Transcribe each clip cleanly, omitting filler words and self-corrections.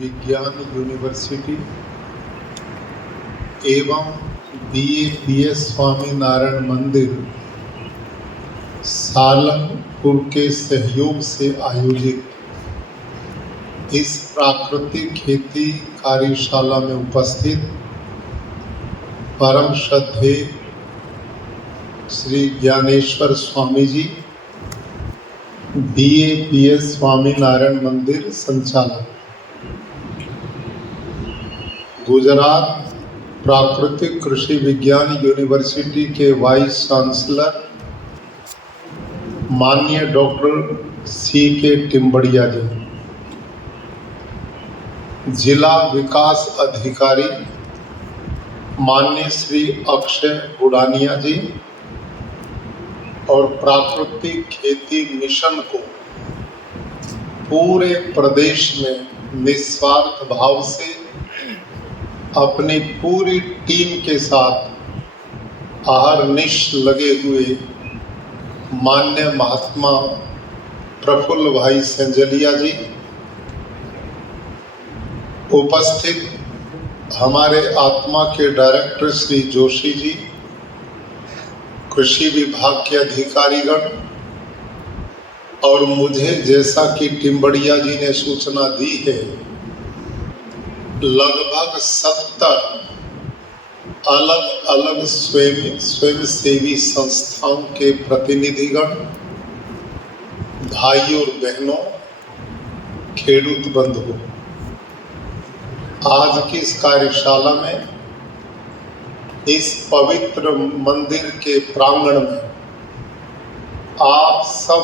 विज्ञान यूनिवर्सिटी एवं BAPS स्वामीनारायण मंदिर सालंगपुर के सहयोग से आयोजित इस प्राकृतिक खेती कार्यशाला में उपस्थित परम श्रद्धेय श्री ज्ञानेश्वर स्वामी जी, BAPS स्वामीनारायण मंदिर संचालक, गुजरात प्राकृतिक कृषि विज्ञान यूनिवर्सिटी के वाइस चांसलर माननीय डॉक्टर CK टिम्बड़िया जी, जिला विकास अधिकारी माननीय श्री अक्षय बुढ़ानिया जी और प्राकृतिक खेती मिशन को पूरे प्रदेश में निस्वार्थ भाव से अपनी पूरी टीम के साथ अहरनिश लगे हुए माननीय महात्मा प्रफुल्ल भाई संजलिया जी, उपस्थित हमारे आत्मा के डायरेक्टर श्री जोशी जी, कृषि विभाग के अधिकारीगण और मुझे जैसा कि टिम्बड़िया जी ने सूचना दी है लगभग 70 अलग अलग स्वयंसेवी संस्थाओं के प्रतिनिधिगण, भाई और बहनों, खेडूत बंधुओं, आज की इस कार्यशाला में इस पवित्र मंदिर के प्रांगण में आप सब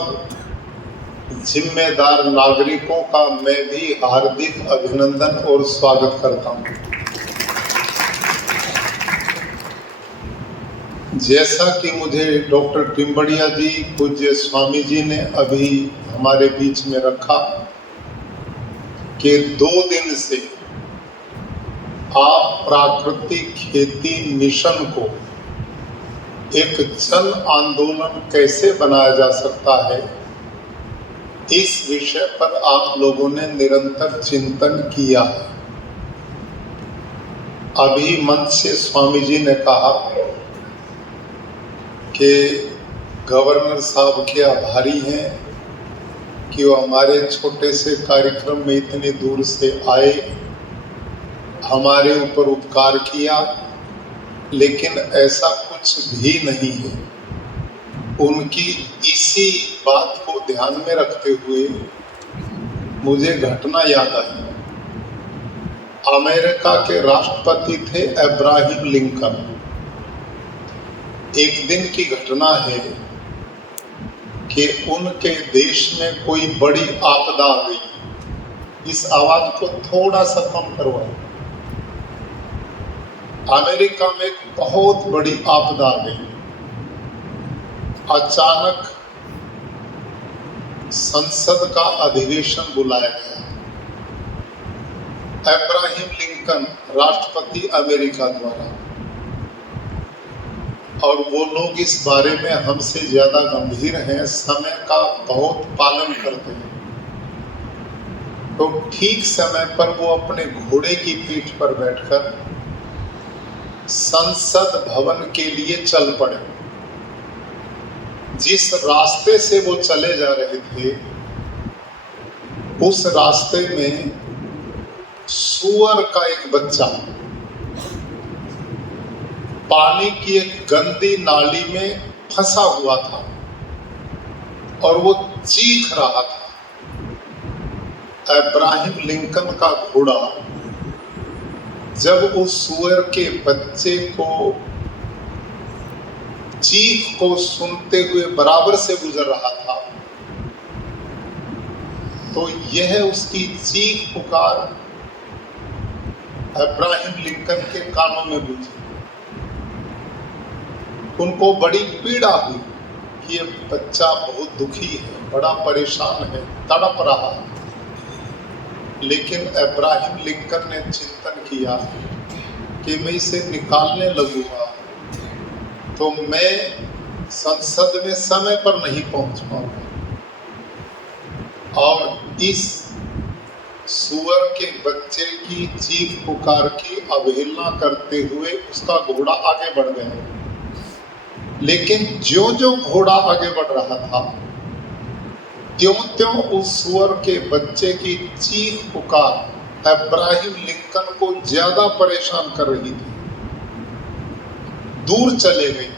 जिम्मेदार नागरिकों का मैं भी हार्दिक अभिनंदन और स्वागत करता हूं। जैसा कि मुझे डॉक्टर टिम्बड़िया जी, पूज्य स्वामी जी ने अभी हमारे बीच में रखा कि 2 दिन से आप प्राकृतिक खेती मिशन को एक जन आंदोलन कैसे बनाया जा सकता है, इस विषय पर आप लोगों ने निरंतर चिंतन किया है। अभी मंच से स्वामी जी ने कहा कि गवर्नर साहब के आभारी हैं कि वो हमारे छोटे से कार्यक्रम में इतनी दूर से आए, हमारे ऊपर उपकार किया, लेकिन ऐसा कुछ भी नहीं है। उनकी इसी बात को ध्यान में रखते हुए मुझे घटना याद आई। अमेरिका के राष्ट्रपति थे अब्राहम लिंकन। एक दिन की घटना है कि उनके देश में कोई बड़ी आपदा आ गई। इस आवाज को थोड़ा सा कम करवाएं। अमेरिका में एक बहुत बड़ी आपदा आ गई। अचानक संसद का अधिवेशन बुलाया गया। अब्राहम लिंकन राष्ट्रपति अमेरिका द्वारा, और वो लोग इस बारे में हमसे ज्यादा गंभीर हैं, समय का बहुत पालन करते हैं। तो ठीक समय पर वो अपने घोड़े की पीठ पर बैठकर संसद भवन के लिए चल पड़े। जिस रास्ते से वो चले जा रहे थे, उस रास्ते में सूअर का एक बच्चा पानी की एक गंदी नाली में फंसा हुआ था और वो चीख रहा था। अब्राहम लिंकन का घोड़ा जब उस सूअर के बच्चे को चीख को सुनते हुए बराबर से गुजर रहा था, तो यह उसकी चीख पुकार अब्राहम लिंकन के कानों में गूंजी। उनको बड़ी पीड़ा हुई कि ये बच्चा बहुत दुखी है, बड़ा परेशान है, तड़प रहा है। लेकिन अब्राहम लिंकन ने चिंतन किया कि मैं इसे निकालने लगूंगा तो मैं संसद में समय पर नहीं पहुंच पाऊंगा, और इस सूअर के बच्चे की चीख पुकार की अवहेलना करते हुए उसका घोड़ा आगे बढ़ गया। लेकिन ज्यों ज्यों घोड़ा आगे बढ़ रहा था, त्यों त्यों उस सूअर के बच्चे की चीख पुकार अब्राहम लिंकन को ज्यादा परेशान कर रही थी। दूर चले गई,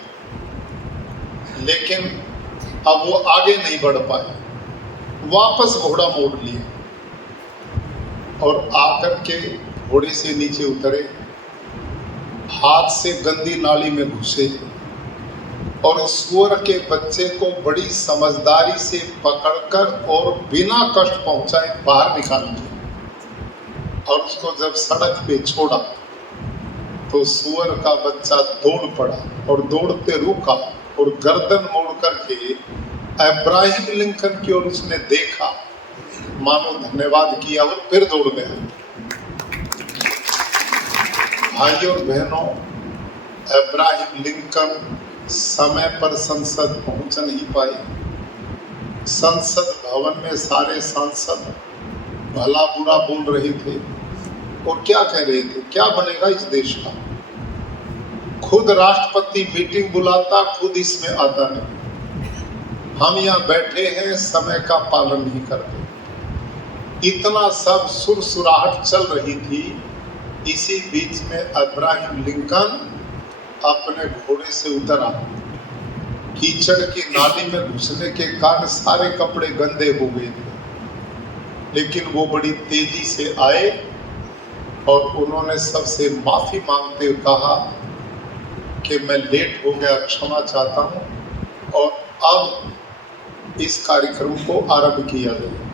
लेकिन अब वो आगे नहीं बढ़ पाए। वापस घोड़ा मोड़ लिया और आकर के घोड़े से नीचे उतरे, हाथ से गंदी नाली में घुसे और सूअर के बच्चे को बड़ी समझदारी से पकड़कर और बिना कष्ट पहुंचाए बाहर निकाल दिया। और उसको जब सड़क पे छोड़ा तो सूअर का बच्चा दौड़ पड़ा और दौड़ते रुका और गर्दन मोड़ करके अब्राहम लिंकन की ओर उसने देखा, मानो धन्यवाद किया और फिर दौड़ गया। भाइयों और बहनों, अब्राहम लिंकन समय पर संसद पहुंच नहीं पाए। संसद भवन में सारे सांसद भला बुरा बोल रहे थे और क्या कह रहे थे, क्या बनेगा इस देश का। खुद राष्ट्रपति मीटिंग बुलाता, खुद इसमें आता नहीं। हम यहाँ बैठे हैं, समय का पालन नहीं करते। इतना सब सुरसुराहट चल रही थी। इसी बीच में अब्राहम लिंकन अपने घोड़े से उतरा। कीचड़ की नाली में घुसने के कारण सारे कपड़े गंदे हो गए थे, लेकिन वो बड़ी तेजी से आए और उन्होंने सबसे माफी मांगते हुए कहा कि मैं लेट हो गया, क्षमा चाहता हूं और अब इस कार्यक्रम को आरंभ किया जाए।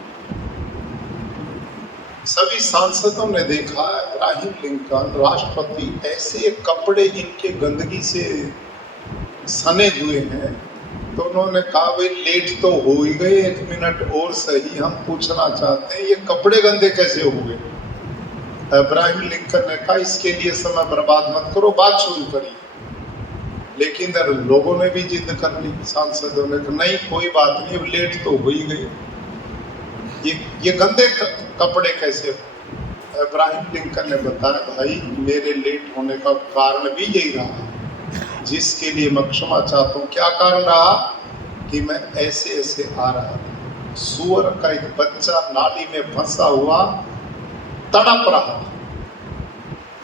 सभी सांसदों ने देखा अब्राहम लिंकन राष्ट्रपति ऐसे कपड़े इनके गंदगी से सने हुए हैं, तो उन्होंने कहा भाई लेट तो हो ही गए, 1 मिनट और सही, हम पूछना चाहते हैं ये कपड़े गंदे कैसे हो गए। अब्राहम लिंकन ने कहा इसके लिए समय बर्बाद मत करो, बात शुरू करिए। लेकिन लोगों ने भी जिद कर ली, सांसदों ने कहा नहीं कोई बात नहीं, अब लेट तो हो ही गए, ये गंदे कपड़े कैसे हो। अब्राहम लिंकन ने बताया भाई मेरे लेट होने का कारण भी यही रहा, जिसके लिए मैं क्षमा चाहता हूँ। क्या कारण रहा कि मैं ऐसे ऐसे आ रहा था, सूअर का एक बच्चा नाली में फंसा हुआ तड़प रहा था,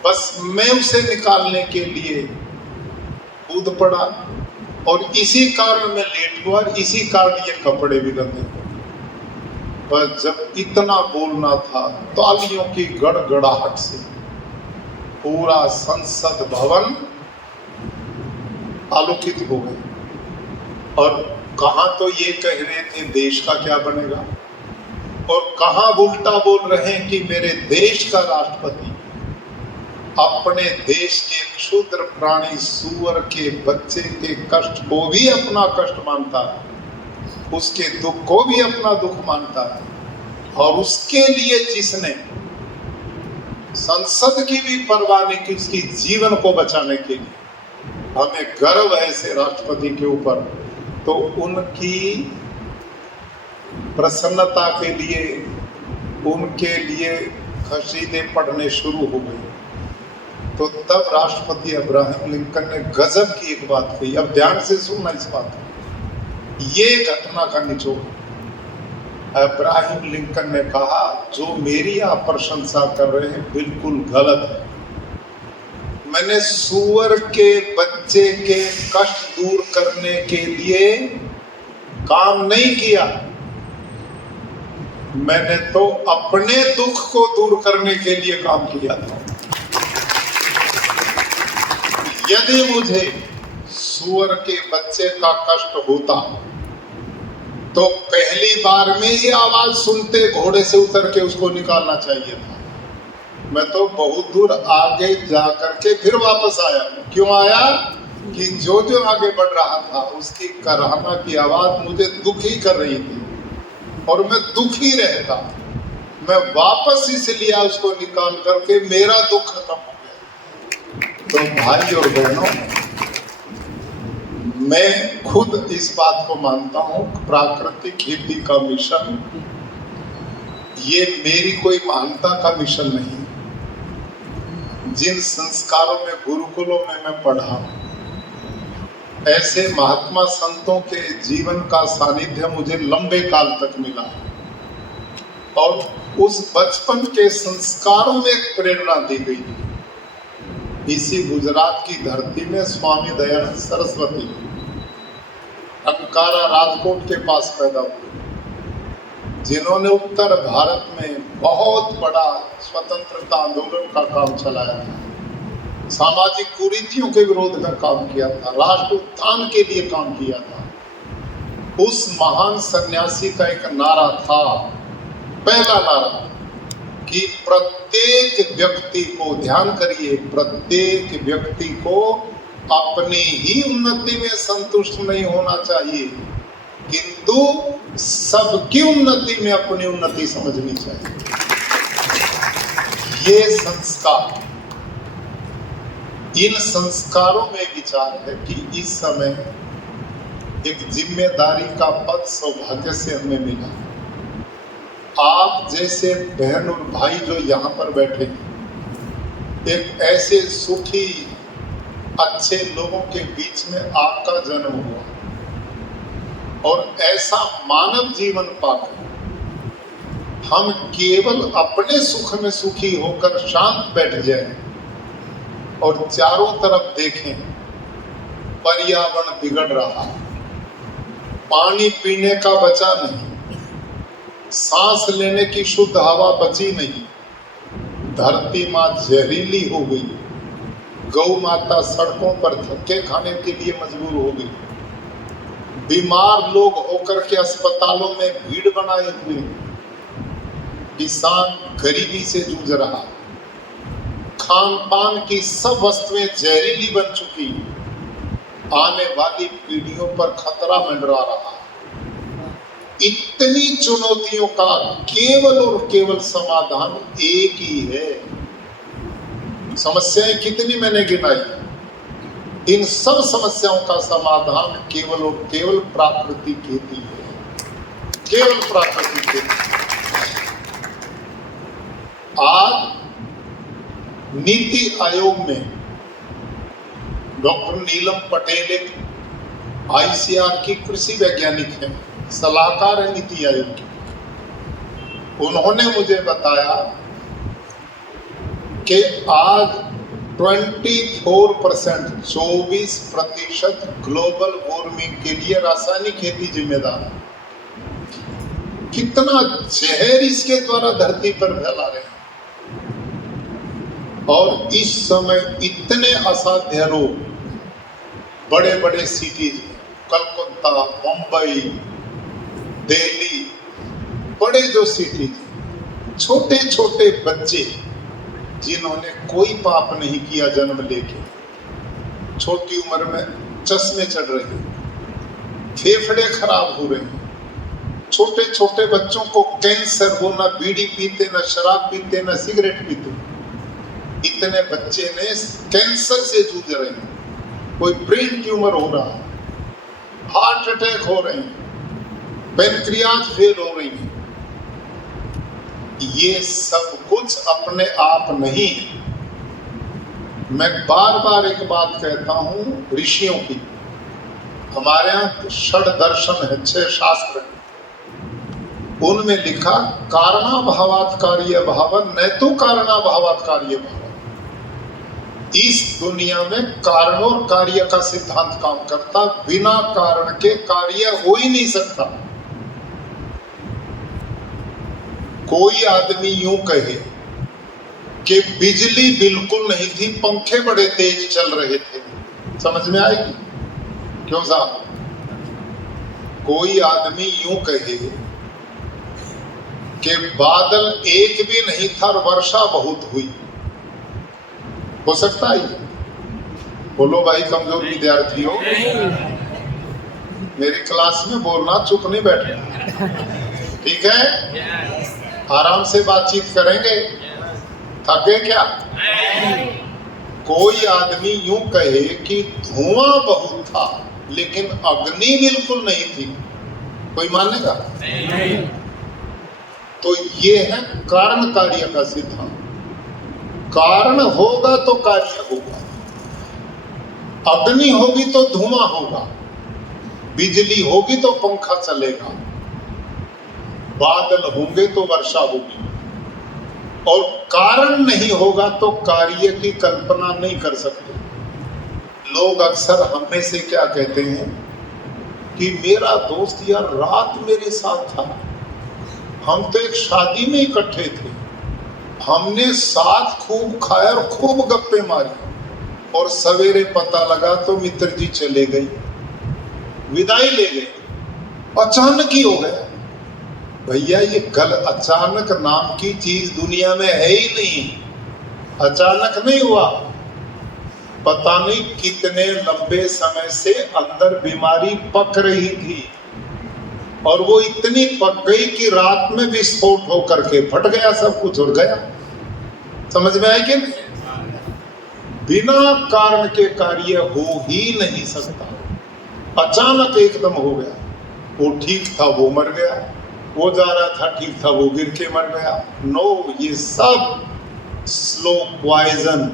बस मैं उसे निकालने के लिए कूद पड़ा और इसी कारण मैं लेट हुआ और इसी कारण ये कपड़े भी गंदे हो। बस जब इतना बोलना था, तालियों की गड़गड़ाहट से पूरा संसद भवन आलोकित हो गए। और कहाँ तो ये कह रहे थे देश का क्या बनेगा, और कहाँ उल्टा बोल रहे हैं कि मेरे देश का राष्ट्रपति अपने देश के क्षुद्र प्राणी सूअर के बच्चे के कष्ट को भी अपना कष्ट मानता है, उसके दुख को भी अपना दुख मानता है, और उसके लिए जिसने संसद की भी परवाह नहीं की, उसकी जीवन को बचाने के लिए हमें गर्व है ऐसे राष्ट्रपति के ऊपर। तो उनकी प्रसन्नता के लिए उनके लिए कसीदे पढ़ने शुरू हो गए। तो तब राष्ट्रपति अब्राहम लिंकन ने गजब की एक बात कही। अब ध्यान से सुनना इस बात को, ये घटना का निचोड़। अब्राहम लिंकन ने कहा जो मेरी आप प्रशंसा कर रहे हैं बिल्कुल गलत है। मैंने सूअर के बच्चे के कष्ट दूर करने के लिए काम नहीं किया, मैंने तो अपने दुख को दूर करने के लिए काम किया था। यदि मुझे सूअर के बच्चे का कष्ट होता तो पहली बार में ही आवाज सुनते घोड़े से उतर के उसको निकालना चाहिए था। मैं तो बहुत दूर आगे जा करके फिर वापस आया। क्यों आया कि जो जो आगे बढ़ रहा था उसकी कराहना की आवाज मुझे दुखी कर रही थी और मैं दुखी रहता। मैं वापस इसलिए उसको निकाल करके मेरा दुख खत्म हो गया। तो भाई और बहनों, मैं खुद इस बात को मानता हूं, प्राकृतिक खेती का मिशन ये मेरी कोई महानता का मिशन नहीं। जिन संस्कारों में गुरुकुलों में मैं पढ़ा, ऐसे महात्मा संतों के जीवन का सानिध्य मुझे लंबे काल तक मिला और उस बचपन के संस्कारों में एक प्रेरणा दी गई। इसी गुजरात की धरती में स्वामी दयानंद सरस्वती अंकारा राजकोट के पास पैदा हुए, जिन्होंने उत्तर भारत में बहुत बड़ा स्वतंत्रता आंदोलन का काम चलाया था, सामाजिक कुरीतियों के विरोध में काम किया था, राष्ट्र उत्थान के लिए काम किया था। उस महान सन्यासी का एक नारा था, पहला नारा, कि प्रत्येक व्यक्ति को, ध्यान करिए, प्रत्येक व्यक्ति को अपनी ही उन्नति में संतुष्ट नहीं होना चाहिए, किंतु सबकी उन्नति में अपनी उन्नति समझनी चाहिए। ये संस्कार, इन संस्कारों में विचार है कि इस समय एक जिम्मेदारी का पद सौभाग्य से हमें मिला। आप जैसे बहन और भाई जो यहाँ पर बैठे, एक ऐसे सुखी अच्छे लोगों के बीच में आपका जन्म हुआ और ऐसा मानव जीवन पाकर हम केवल अपने सुख में सुखी होकर शांत बैठ जाएं और चारों तरफ देखें, पर्यावरण बिगड़ रहा है, पानी पीने का बचा नहीं, सांस लेने की शुद्ध हवा बची नहीं, धरती माँ जहरीली हो गई, गौ माता सड़कों पर धक्के खाने के लिए मजबूर हो गई, बीमार लोग होकर के अस्पतालों में भीड़ बनाए हुए, किसान गरीबी से जूझ रहा, खान पान की सब वस्तुएं जहरीली बन चुकी, आने वाली पीढ़ियों पर खतरा मंडरा रहा। इतनी चुनौतियों का केवल और केवल समाधान एक ही है। समस्याएं कितनी मैंने गिनाई, इन सब समस्याओं का समाधान केवल और केवल प्राकृतिक खेती है, केवल प्राकृतिक खेती। आज नीति आयोग में डॉक्टर नीलम पटेल एक आईसीआर की कृषि वैज्ञानिक है, सलाहकार है नीति आयोग की। उन्होंने मुझे बताया कि आज 24% ग्लोबल वार्मिंग के लिए रासायनिक खेती जिम्मेदार है। कितना जहर इसके द्वारा धरती पर फैला रहे हैं और इस समय इतने असाध्य रोग बड़े बड़े सिटीज, कलकत्ता, मुंबई, दिल्ली, बड़े जो सिटीज, छोटे छोटे बच्चे जिन्होंने कोई पाप नहीं किया जन्म लेके, छोटी उम्र में चश्मे चढ़ रहे, फेफड़े खराब हो रहे, छोटे छोटे बच्चों को कैंसर हो, ना बीड़ी पीते, ना शराब पीते, ना सिगरेट पीते, इतने बच्चे ने कैंसर से जूझ रहे हैं, कोई ब्रेन ट्यूमर हो रहा है, हार्ट अटैक हो रहे हैं, पैनक्रियाज फेल हो रही है। ये सब कुछ अपने आप नहीं है। मैं बार बार एक बात कहता हूं ऋषियों की, हमारे यहाँ षड दर्शन है, 6 शास्त्र है, उनमें लिखा कारणाभावात् कार्य भावन न तो कारणाभावात् कार्य भावन। इस दुनिया में कारण और कार्य का सिद्धांत काम करता, बिना कारण के कार्य हो ही नहीं सकता। कोई आदमी यूं कहे कि बिजली बिल्कुल नहीं थी, पंखे बड़े तेज चल रहे थे, समझ में आएगी? क्यों साहब? कोई आदमी यूं कहे कि बादल एक भी नहीं था और वर्षा बहुत हुई, हो सकता है? बोलो भाई कमजोर विद्यार्थी हो, मेरी क्लास में बोलना, चुप नहीं बैठना, ठीक है? आराम से बातचीत करेंगे, थक गए क्या? कोई आदमी यूं कहे कि धुआं बहुत था लेकिन अग्नि बिल्कुल नहीं थी, कोई मानेगा? तो ये है कारण कार्य का सिद्धांत। कारण होगा तो कार्य होगा, अग्नि होगी तो धुआं होगा, बिजली होगी तो पंखा चलेगा, बादल होंगे तो वर्षा होगी, और कारण नहीं होगा तो कार्य की कल्पना नहीं कर सकते। लोग अक्सर हमें से क्या कहते हैं कि मेरा दोस्त यार रात मेरे साथ था, हम तो एक शादी में इकट्ठे थे, हमने साथ खूब खाया और खूब गप्पे मारी, और सवेरे पता लगा तो मित्र जी चले गए, विदाई ले गए, अचानक ही हो गया। भैया ये अचानक नाम की चीज दुनिया में है ही नहीं, अचानक नहीं हुआ। पता नहीं कितने लंबे समय से अंदर बीमारी पक रही थी, और वो इतनी पक गई कि रात में विस्फोट होकर के फट गया, सब कुछ उड़ गया। समझ में आया कि नहीं? बिना कारण के कार्य हो ही नहीं सकता। अचानक एकदम हो गया, वो ठीक था वो मर गया, वो जा रहा था ठीक था वो गिर के मर गया। नो, ये सब स्लो पॉइजन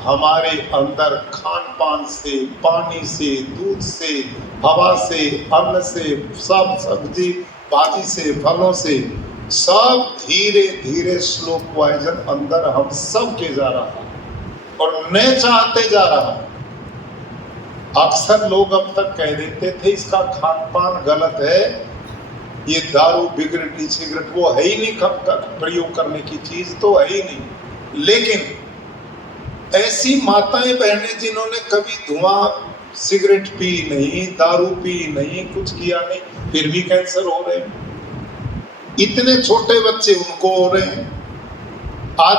हमारे अंदर खान पान से, पानी से, दूध से, हवा से, अन्न से, सब सब्जी भाजी से, फलों से, सब धीरे धीरे स्लो पॉइजन अंदर हम सब के जा रहा है और न चाहते जा रहा है। अक्सर लोग अब तक कह देते थे इसका खान पान गलत है, ये दारू बिगरेट सिगरेट वो है ही नहीं, प्रयोग करने की चीज तो है ही नहीं। लेकिन ऐसी माताएं बहनें जिन्होंने कभी धुआं सिगरेट पी नहीं, दारू पी नहीं, कुछ किया नहीं, फिर भी कैंसर हो रहे हैं। इतने छोटे बच्चे उनको हो रहे हैं। आज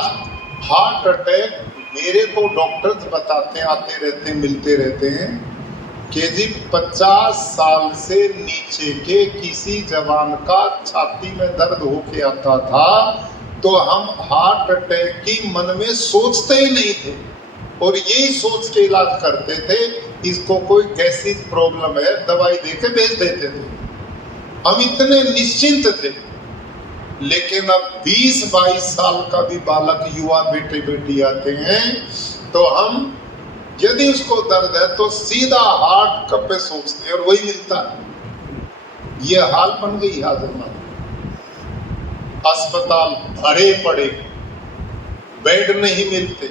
हार्ट अटैक मेरे को डॉक्टर्स बताते आते रहते मिलते रहते हैं कि जी 50 साल से नीचे के किसी जवान का छाती में दर्द होके आता था तो हम हार्ट अटैक की मन में सोचते ही नहीं थे, और यही सोच के इलाज करते थे, इसको कोई गैसिक प्रॉब्लम है दवाई देके भेज देते थे। हम इतने निश्चिंत थे। लेकिन अब 20-22 साल का भी बालक, युवा बेटे बेटी आते हैं तो हम यदि उसको दर्द है तो सीधा हार्ट कब पे सोचते हैं और वही मिलता है। ये हाल बन गई हाजर। अस्पताल भरे पड़े, बेड नहीं मिलते।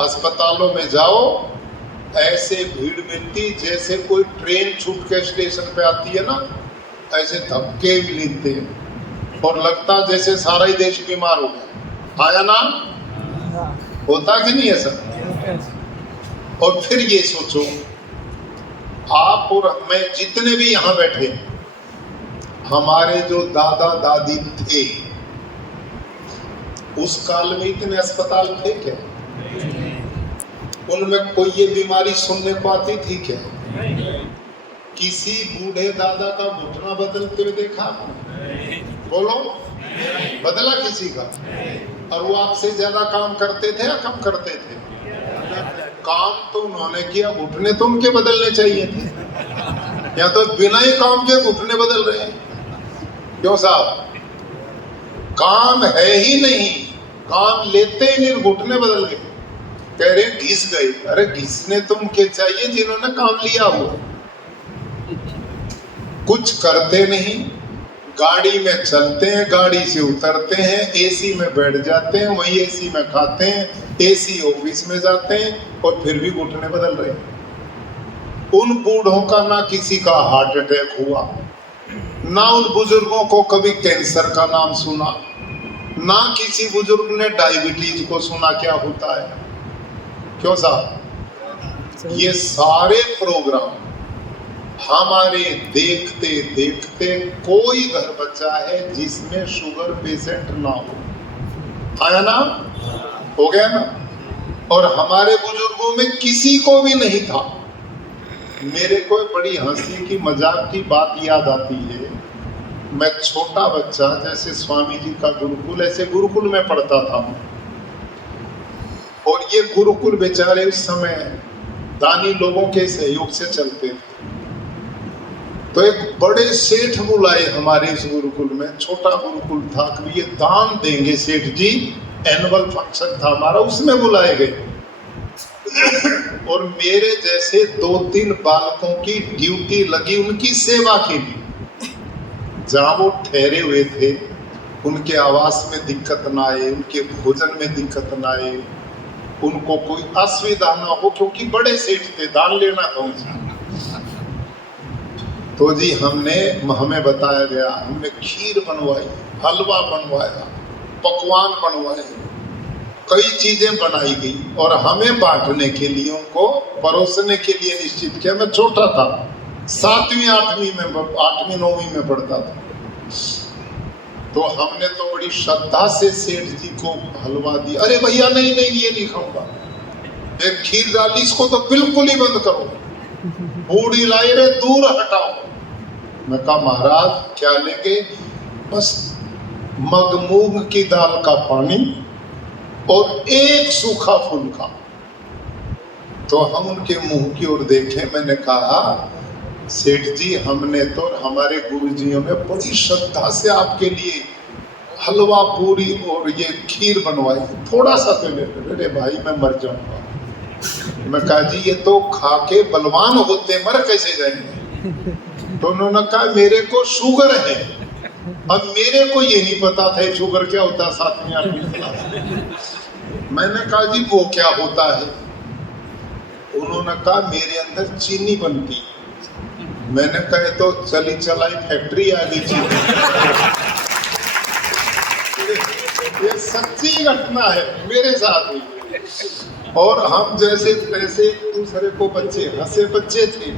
अस्पतालों में जाओ ऐसे भीड़ मिलती जैसे कोई ट्रेन छूट के स्टेशन पे आती है ना, ऐसे धक्के मिलते हैं और लगता जैसे सारा ही देश बीमार हो गया। आया ना? होता कि नहीं ऐसा? और फिर ये सोचो, आप और मैं जितने भी यहाँ बैठे, हमारे जो दादा दादी थे उस काल में इतने अस्पताल थे क्या? उनमें कोई ये बीमारी सुनने को आती थी क्या? किसी बूढ़े दादा का घुटना बदलते हुए देखा आपने? बोलो, बदला किसी का? और वो आपसे ज्यादा काम करते थे या कम करते थे? काम तो उन्होंने किया, घुटने तो उनके बदलने चाहिए थे, या तो बिना ही काम के घुटने बदल रहे हैं। क्यों साहब? काम है ही नहीं, काम लेते ही नहीं, घुटने बदल गए। कह रहे घिस गए। अरे घिसने तुमके चाहिए जिन्होंने काम लिया हो। कुछ करते नहीं, गाड़ी में चलते हैं, गाड़ी से उतरते हैं, एसी में बैठ जाते हैं, वही एसी में खाते हैं, एसी ऑफिस में जाते हैं और फिर भी घुटने बदल रहे हैं। उन बूढ़ों का ना किसी का हार्ट अटैक हुआ, ना उन बुजुर्गों को कभी कैंसर का नाम सुना, ना किसी बुजुर्ग ने डायबिटीज को सुना क्या होता है। क्यों साहब? ये सारे प्रोग्राम हमारे देखते देखते कोई घर बचा है जिसमें शुगर पेशेंट ना हो। आया ना? हो गया ना? और हमारे बुजुर्गों में किसी को भी नहीं था। मेरे को बड़ी हंसी की मजाक की बात याद आती है। मैं छोटा बच्चा, जैसे स्वामी जी का गुरुकुल, ऐसे गुरुकुल में पढ़ता था, और ये गुरुकुल बेचारे उस समय दानी लोगों के सहयोग से चलते थे। तो एक बड़े सेठ बुलाए हमारे इस गुरुकुल में, छोटा गुरुकुल था, कि ये दान देंगे सेठ जी, एनुअल फंक्शन था हमारा, उसमें बुलाए गए। और मेरे जैसे 2-3 बालकों की ड्यूटी लगी उनकी सेवा के लिए। जहां वो ठहरे हुए थे उनके आवास में दिक्कत ना आए, उनके भोजन में दिक्कत ना आए, उनको कोई असुविधा ना हो, क्योंकि बड़े सेठ थे, दान लेना था उनसे। तो जी हमें बताया गया, हमने खीर बनवाई, हलवा बनवाया, पकवान बनवाए, कई चीजें बनाई गई और हमें बांटने के लिए, उनको परोसने के लिए निश्चित किया। मैं छोटा था, 7वीं 8वीं 9वीं में पढ़ता था। तो हमने तो बड़ी श्रद्धा से सेठ जी को हलवा दिया। अरे भैया नहीं ये नहीं खाऊंगा, एक खीर डाली, इसको तो बिल्कुल ही बंद करो, बूढ़ी लाई रे, दूर हटाओ। मैं कहा महाराज क्या लेंगे? बस मग मूंग की दाल का पानी और एक सूखा फुल्का। तो हम उनके मुंह की ओर देखे, मैंने कहा सेठ जी हमने तो हमारे गुरुजियों ने बड़ी श्रद्धा से आपके लिए हलवा पूरी और ये खीर बनवाई, थोड़ा सा तो ले लो। अरे भाई मैं मर जाऊंगा। मैं कहा जी ये तो खा के बलवान होते, मर कैसे जाएंगे? तो उन्होंने कहा मेरे को शुगर है। अब मेरे को ये नहीं पता था शुगर क्या होता है 7वीं 8वीं क्लास। मैंने कहा जी वो क्या होता है? उन्होंने कहा मेरे अंदर चीनी बनती। मैंने कहा तो चली चलाई फैक्ट्री आ गई चीनी। ये सच्ची घटना है, मेरे साथ हुई। और हम जैसे तैसे एक दूसरे को हंसे बच्चे थे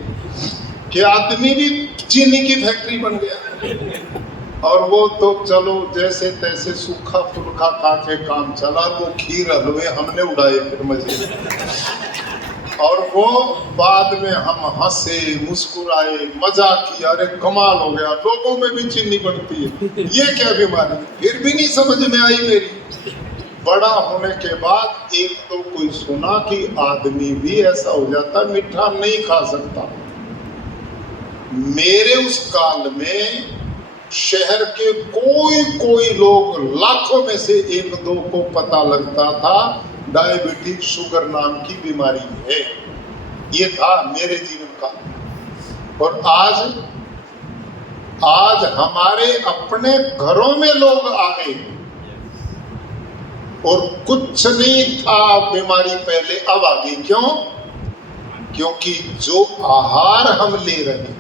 कि आदमी भी चीनी की फैक्ट्री बन गया। और वो तो चलो जैसे तैसे सूखा फुल्का खा के काम चला। वो खीर हलवे हमने उड़ाए फिर मजे। और वो बाद में हम हंसे मुस्कुराए, मजाक किया, अरे कमाल हो गया, लोगों में भी चीनी बनती है, ये क्या बीमारी? फिर भी नहीं समझ में आई मेरी। बड़ा होने के बाद एक तो कोई सुना कि आदमी भी ऐसा हो जाता, मीठा नहीं खा सकता। मेरे उस काल में शहर के कोई लोग, लाखों में से 1-2 को पता लगता था डायबिटीज, शुगर नाम की बीमारी है। ये था मेरे जीवन का। और आज हमारे अपने घरों में लोग आ गए और कुछ नहीं था बीमारी पहले, अब आ गई। क्यों? क्योंकि जो आहार हम ले रहे,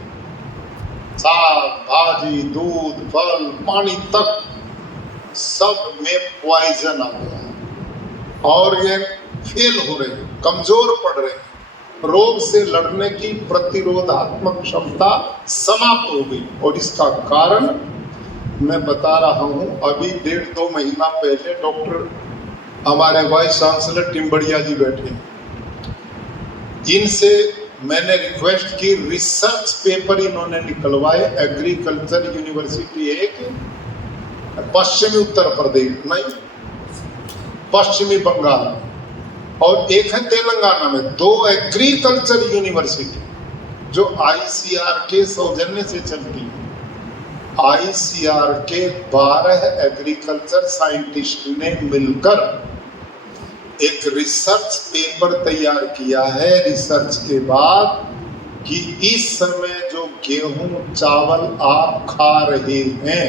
साग भाजी, दूध, फल, पानी तक, सब में पॉइजन आ गया और ये फेल हो रहे, कमजोर पड़ रहे, रोग से लड़ने की प्रतिरोधात्मक क्षमता समाप्त हो गई। और इसका कारण मैं बता रहा हूं। अभी 1.5-2 महीना पहले डॉक्टर हमारे वाइस चांसलर टिम्बड़िया जी बैठे, इनसे मैंने रिक्वेस्ट की, रिसर्च पेपर इन्होंने निकलवाए। एग्रीकल्चर यूनिवर्सिटी एक पश्चिमी उत्तर प्रदेश, नहीं पश्चिमी बंगाल, और एक है तेलंगाना में। 2 एग्रीकल्चर यूनिवर्सिटी जो ICR के सौजन्य से चलती है। ICR के 12 एग्रीकल्चर साइंटिस्ट ने मिलकर एक रिसर्च पेपर तैयार किया है रिसर्च के बाद, कि इस समय जो गेहूं चावल आप खा रहे हैं,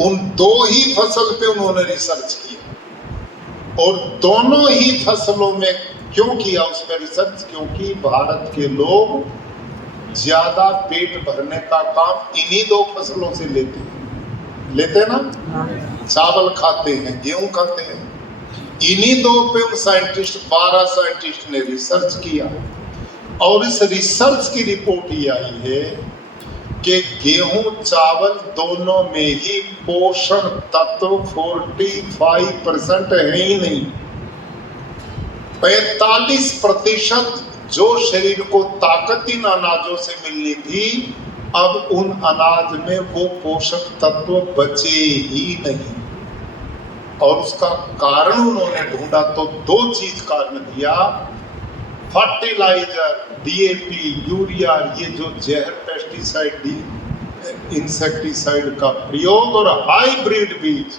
उन 2 ही फसल पे उन्होंने रिसर्च किया। और दोनों ही फसलों में क्यों किया उसमें रिसर्च? क्योंकि भारत के लोग ज्यादा पेट भरने का काम इन्हीं 2 फसलों से लेते ना, चावल खाते हैं, गेहूं खाते हैं, इन्हीं 2 पे उन साइंटिस्ट 12 साइंटिस्ट ने रिसर्च किया। और इस रिसर्च की रिपोर्ट ये आई है कि गेहूं चावल दोनों में ही पोषण तत्व 45% है ही नहीं। 45% जो शरीर को ताकत इन अनाजों से मिलनी थी, अब उन अनाज में वो पोषक तत्व बचे ही नहीं। और उसका कारण उन्होंने ढूंढा तो 2 चीज कारण दिया। फर्टिलाइजर, डीएपी, यूरिया, ये जो जहर पेस्टिसाइड, इंसेक्टिसाइड का प्रयोग और हाइब्रिड बीज,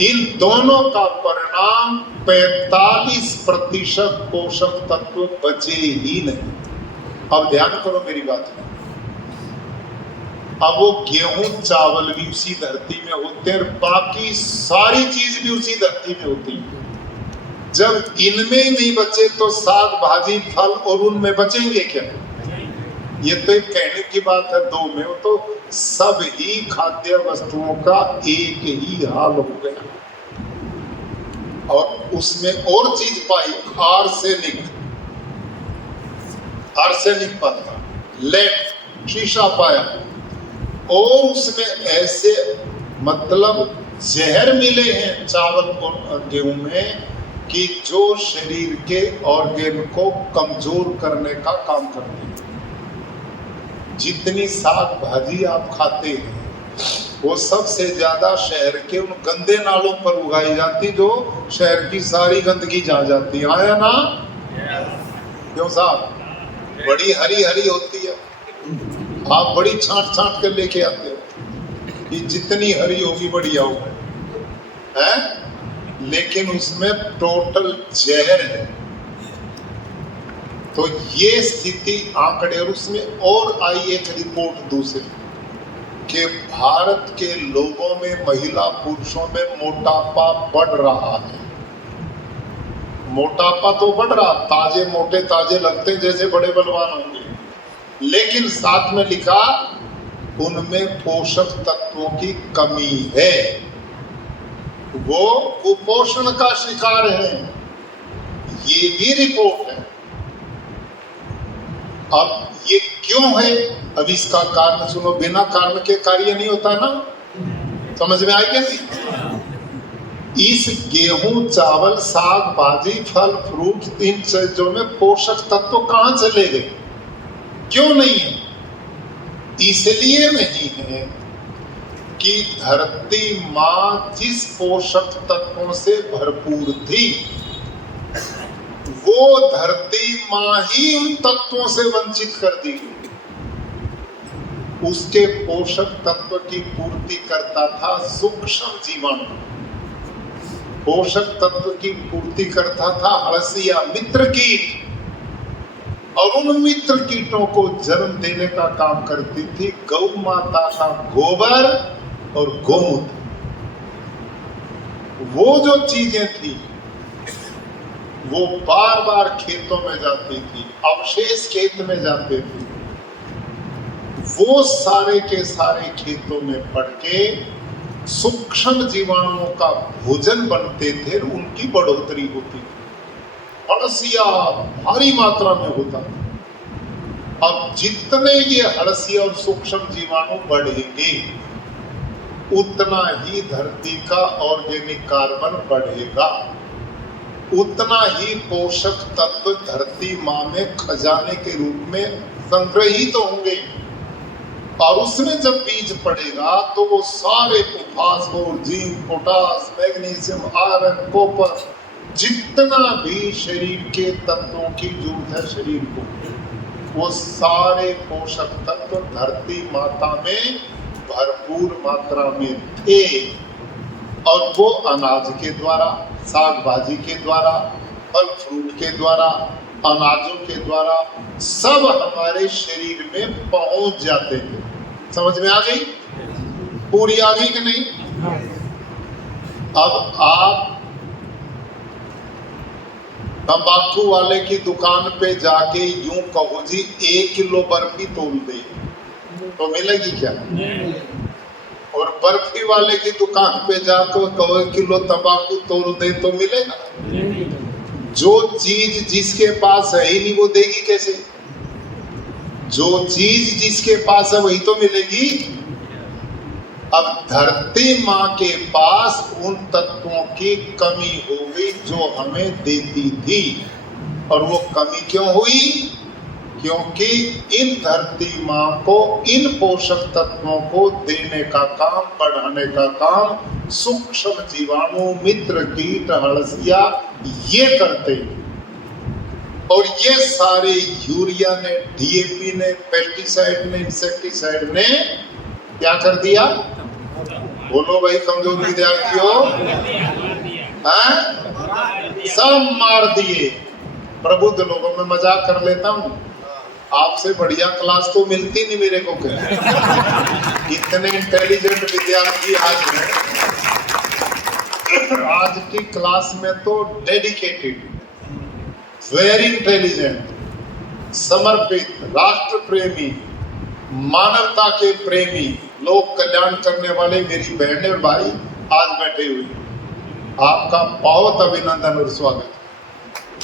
इन दोनों का परिणाम 45% पोषक तत्व बचे ही नहीं। अब ध्यान करो मेरी बात में। अब वो गेहूं चावल भी उसी धरती में होते हैं और बाकी सारी चीज भी उसी धरती में होती है। जब इनमें नहीं बचे तो साग भाजी फल और उनमें बचेंगे क्या? ये तो एक कहने की बात है, दो में। वो तो सब ही खाद्य वस्तुओं का एक ही हाल हो गया। और उसमें और चीज पाई, आर्सेनिक पाता, लेड, शीशा पाया, और उसमें ऐसे मतलब जहर मिले हैं चावल और गेहूं में कि जो शरीर के ऑर्गेन को कमजोर करने का काम करते हैं। जितनी साग भाजी आप खाते हैं वो सबसे ज्यादा शहर के उन गंदे नालों पर उगाई जाती जो शहर की सारी गंदगी जा जाती है। आया ना? क्यों साहब? बड़ी हरी हरी होती है, आप बड़ी छांट छांट कर लेके आते हो कि जितनी हरी होगी बढ़िया होगी, है? लेकिन उसमें टोटल जहर है। तो ये स्थिति आंकड़े, और उसमें और आई एक रिपोर्ट दूसरी कि भारत के लोगों में, महिला पुरुषों में मोटापा बढ़ रहा है। मोटापा तो बढ़ रहा, ताजे मोटे ताजे लगते जैसे बड़े बलवान होंगे, लेकिन साथ में लिखा उनमें पोषक तत्वों की कमी है, वो कुपोषण का शिकार है। ये भी रिपोर्ट है। अब ये क्यों है? अब इसका कारण सुनो, बिना कारण के कार्य नहीं होता ना, समझ में आएगा नहीं? इस गेहूं चावल साग भाजी फल फ्रूट, इन चीजों में पोषक तत्व कहां चले गए? क्यों नहीं है? इसलिए नहीं है कि धरती मां जिस पोषक तत्वों से भरपूर थी, वो धरती मां ही उन तत्वों से वंचित कर दी गई। उसके पोषक तत्व की पूर्ति करता था सूक्ष्म जीवाणु, पोषक तत्व की पूर्ति करता था हड़सिया, मित्र कीट, और उन मित्र कीटों को जन्म देने का काम करती थी गौ माता का गोबर और गोमूत्र। वो जो चीजें थी वो बार बार खेतों में जाती थी, अवशेष खेत में जाते थे, वो सारे के सारे खेतों में पड़ के सूक्ष्म जीवाणुओं का भोजन बनते थे, उनकी बढ़ोतरी होती थी, हड़सिया भारी मात्रा में होता। अब जितने ये हड़सिया और सूक्ष्म जीवाणु बढ़ेंगे उतना ही धरती का ऑर्गेनिक कार्बन बढ़ेगा, उतना ही पोषक तत्व धरती मां में खजाने के रूप में संग्रहित तो होंगे। और उसमें जब बीज पड़ेगा तो वो सारे phosphorus, zinc, potash, magnesium, iron, copper, जितना भी शरीर के तत्वों की जरूरत है शरीर को, वो सारे पोषक तत्व धरती माता में भरपूर मात्रा में थे। और वो अनाज के द्वारा, साग भाजी के द्वारा, फल फ्रूट के द्वारा, अनाजों के द्वारा सब हमारे शरीर में पहुंच जाते थे। समझ में आ गई? पूरी आ गई कि नहीं? अब आप तंबाकू वाले की दुकान पे जाके यूं कहो जी 1 किलो बर्फी तोल दे, तो मिलेगी क्या? और बर्फी वाले की दुकान पे जाकर कहो 1 किलो तंबाकू तोल दे तो मिलेगा? जो चीज जिसके पास है ही नहीं वो देगी कैसे? जो चीज जिसके पास है वही तो मिलेगी। अब धरती मां के पास उन तत्वों की कमी हो गई जो हमें देती थी। और वो कमी क्यों हुई? क्योंकि इन धरती मां को इन पोषक तत्वों को देने का काम, बढ़ाने का काम सूक्ष्म जीवाणु, मित्र कीट, हड़सिया ये करते हैं। और ये सारे यूरिया ने, डीएपी ने, पेस्टिसाइड ने, इंसेक्टिसाइड ने क्या कर दिया? बोलो भाई कमजोर विद्यार्थियों, सब मार दिए। प्रबुद्ध लोगों में मजाक कर लेता हूँ, आपसे बढ़िया क्लास तो मिलती नहीं मेरे को। इतने इंटेलिजेंट विद्यार्थी आज हैं, आज की क्लास में तो डेडिकेटेड, वेरी इंटेलिजेंट, समर्पित, राष्ट्र प्रेमी, मानवता के प्रेमी, लोक कल्याण करने वाले मेरी बहनें और भाई आज बैठे हुए, आपका बहुत अभिनंदन और स्वागत।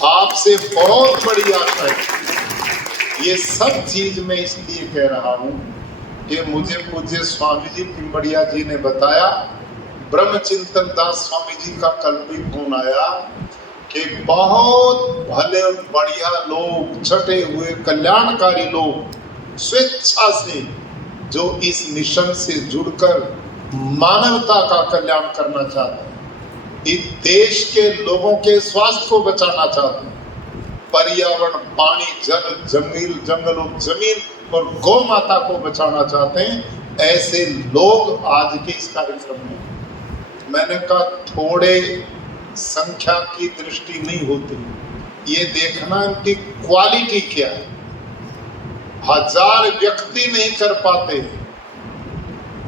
आपसे बहुत बड़ी आशा है। ये सब चीज मैं इसलिए कह रहा हूं कि मुझे पूज्य स्वामी जी पिंबड़िया जी ने बताया, ब्रह्मचिंतन दास स्वामी जी का कल भी फोन आया कि बहुत भले बढ़िया लोग, छटे हुए कल्याणकारी लोग स्वेच्छा से जो इस मिशन से जुड़कर मानवता का कल्याण करना चाहते हैं, इस देश के लोगों के स्वास्थ्य को बचाना चाहते हैं, पर्यावरण, पानी, जल, जमीन, जंगलों, जमीन और गौ माता को बचाना चाहते हैं, ऐसे लोग आज के इस कार्यक्रम में। मैंने कहा थोड़े संख्या की दृष्टि नहीं होती, ये देखना इनकी क्वालिटी क्या है। 1000 व्यक्ति नहीं कर पाते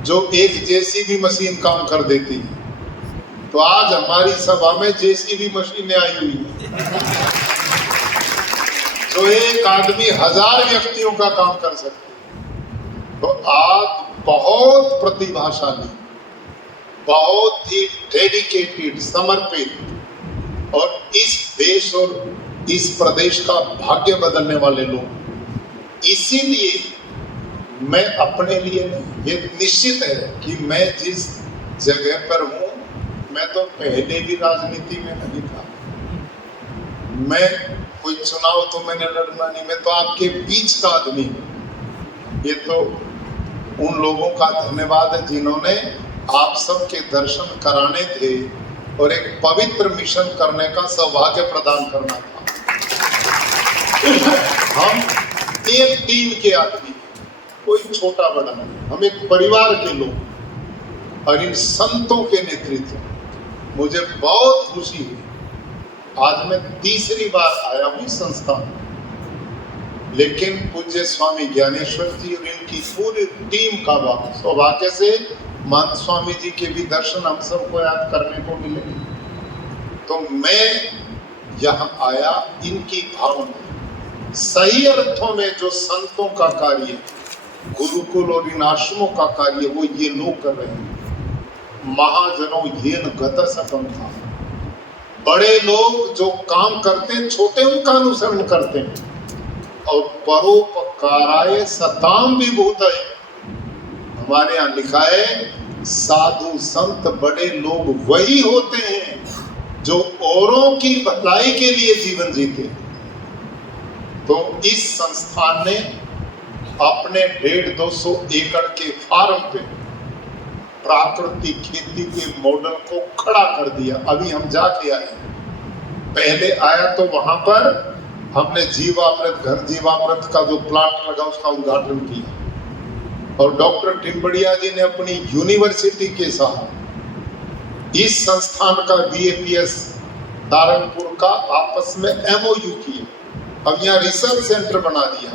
जो एक जेसीबी मशीन काम कर देती है, तो आज हमारी सभा में जेसीबी मशीनें आई हुई है जो एक आदमी 1000 व्यक्तियों का काम कर सकते। तो आप बहुत प्रतिभाशाली, बहुत ही डेडिकेटेड, समर्पित और इस देश और इस प्रदेश का भाग्य बदलने वाले लोग। इसीलिए मैं अपने लिए नहीं, ये निश्चित है कि मैं जिस जगह पर हूं, मैं तो पहले भी राजनीति में नहीं था, मैं कोई चुनाव तो मैंने लड़ना नहीं, मैं तो आपके बीच का आदमी हूं। ये तो उन लोगों का धन्यवाद है जिन्होंने आप सबके दर्शन कराने थे और एक पवित्र मिशन करने का सौभाग्य प्रदान करना था। हम एक टीम के आदमी, कोई छोटा बड़ा नहीं, हम एक परिवार के लोग, और इन संतों के नेतृत्व मुझे बहुत खुशी हुई। आज मैं तीसरी बार आया हूँ संस्थान, लेकिन पूज्य स्वामी ज्ञानेश्वर जी और इनकी पूरी टीम का सौभाग्य से महंत स्वामी जी के भी दर्शन हम सबको याद करने को मिलेंगे। तो मैं यहाँ आया इनकी भावना, सही अर्थों में जो संतों का कार्य, गुरुकुल और इन आश्रमों का कार्य वो ये लोग कर रहे हैं। महाजनों येन गत सकम था, बड़े लोग जो काम करते हैं छोटे उनका अनुसरण करते हैं, और परोपकाराय सताम विभूतये, हमारे यहाँ लिखा है साधु संत बड़े लोग वही होते हैं जो औरों की भलाई के लिए जीवन जीते। तो इस संस्थान ने अपने 150-200 एकड़ के फार्म पे प्राकृतिक खेती के मॉडल को खड़ा कर दिया। अभी हम जाके आए, पहले आया तो वहां पर हमने जीवामृत, घन जीवामृत का जो प्लांट लगा उसका उद्घाटन किया, और डॉक्टर टिम्बड़िया जी ने अपनी यूनिवर्सिटी के साथ इस संस्थान का बीएपीएस तारनपुर का आपस में एमओयू किया। अब यहाँ रिसर्च सेंटर बना दिया।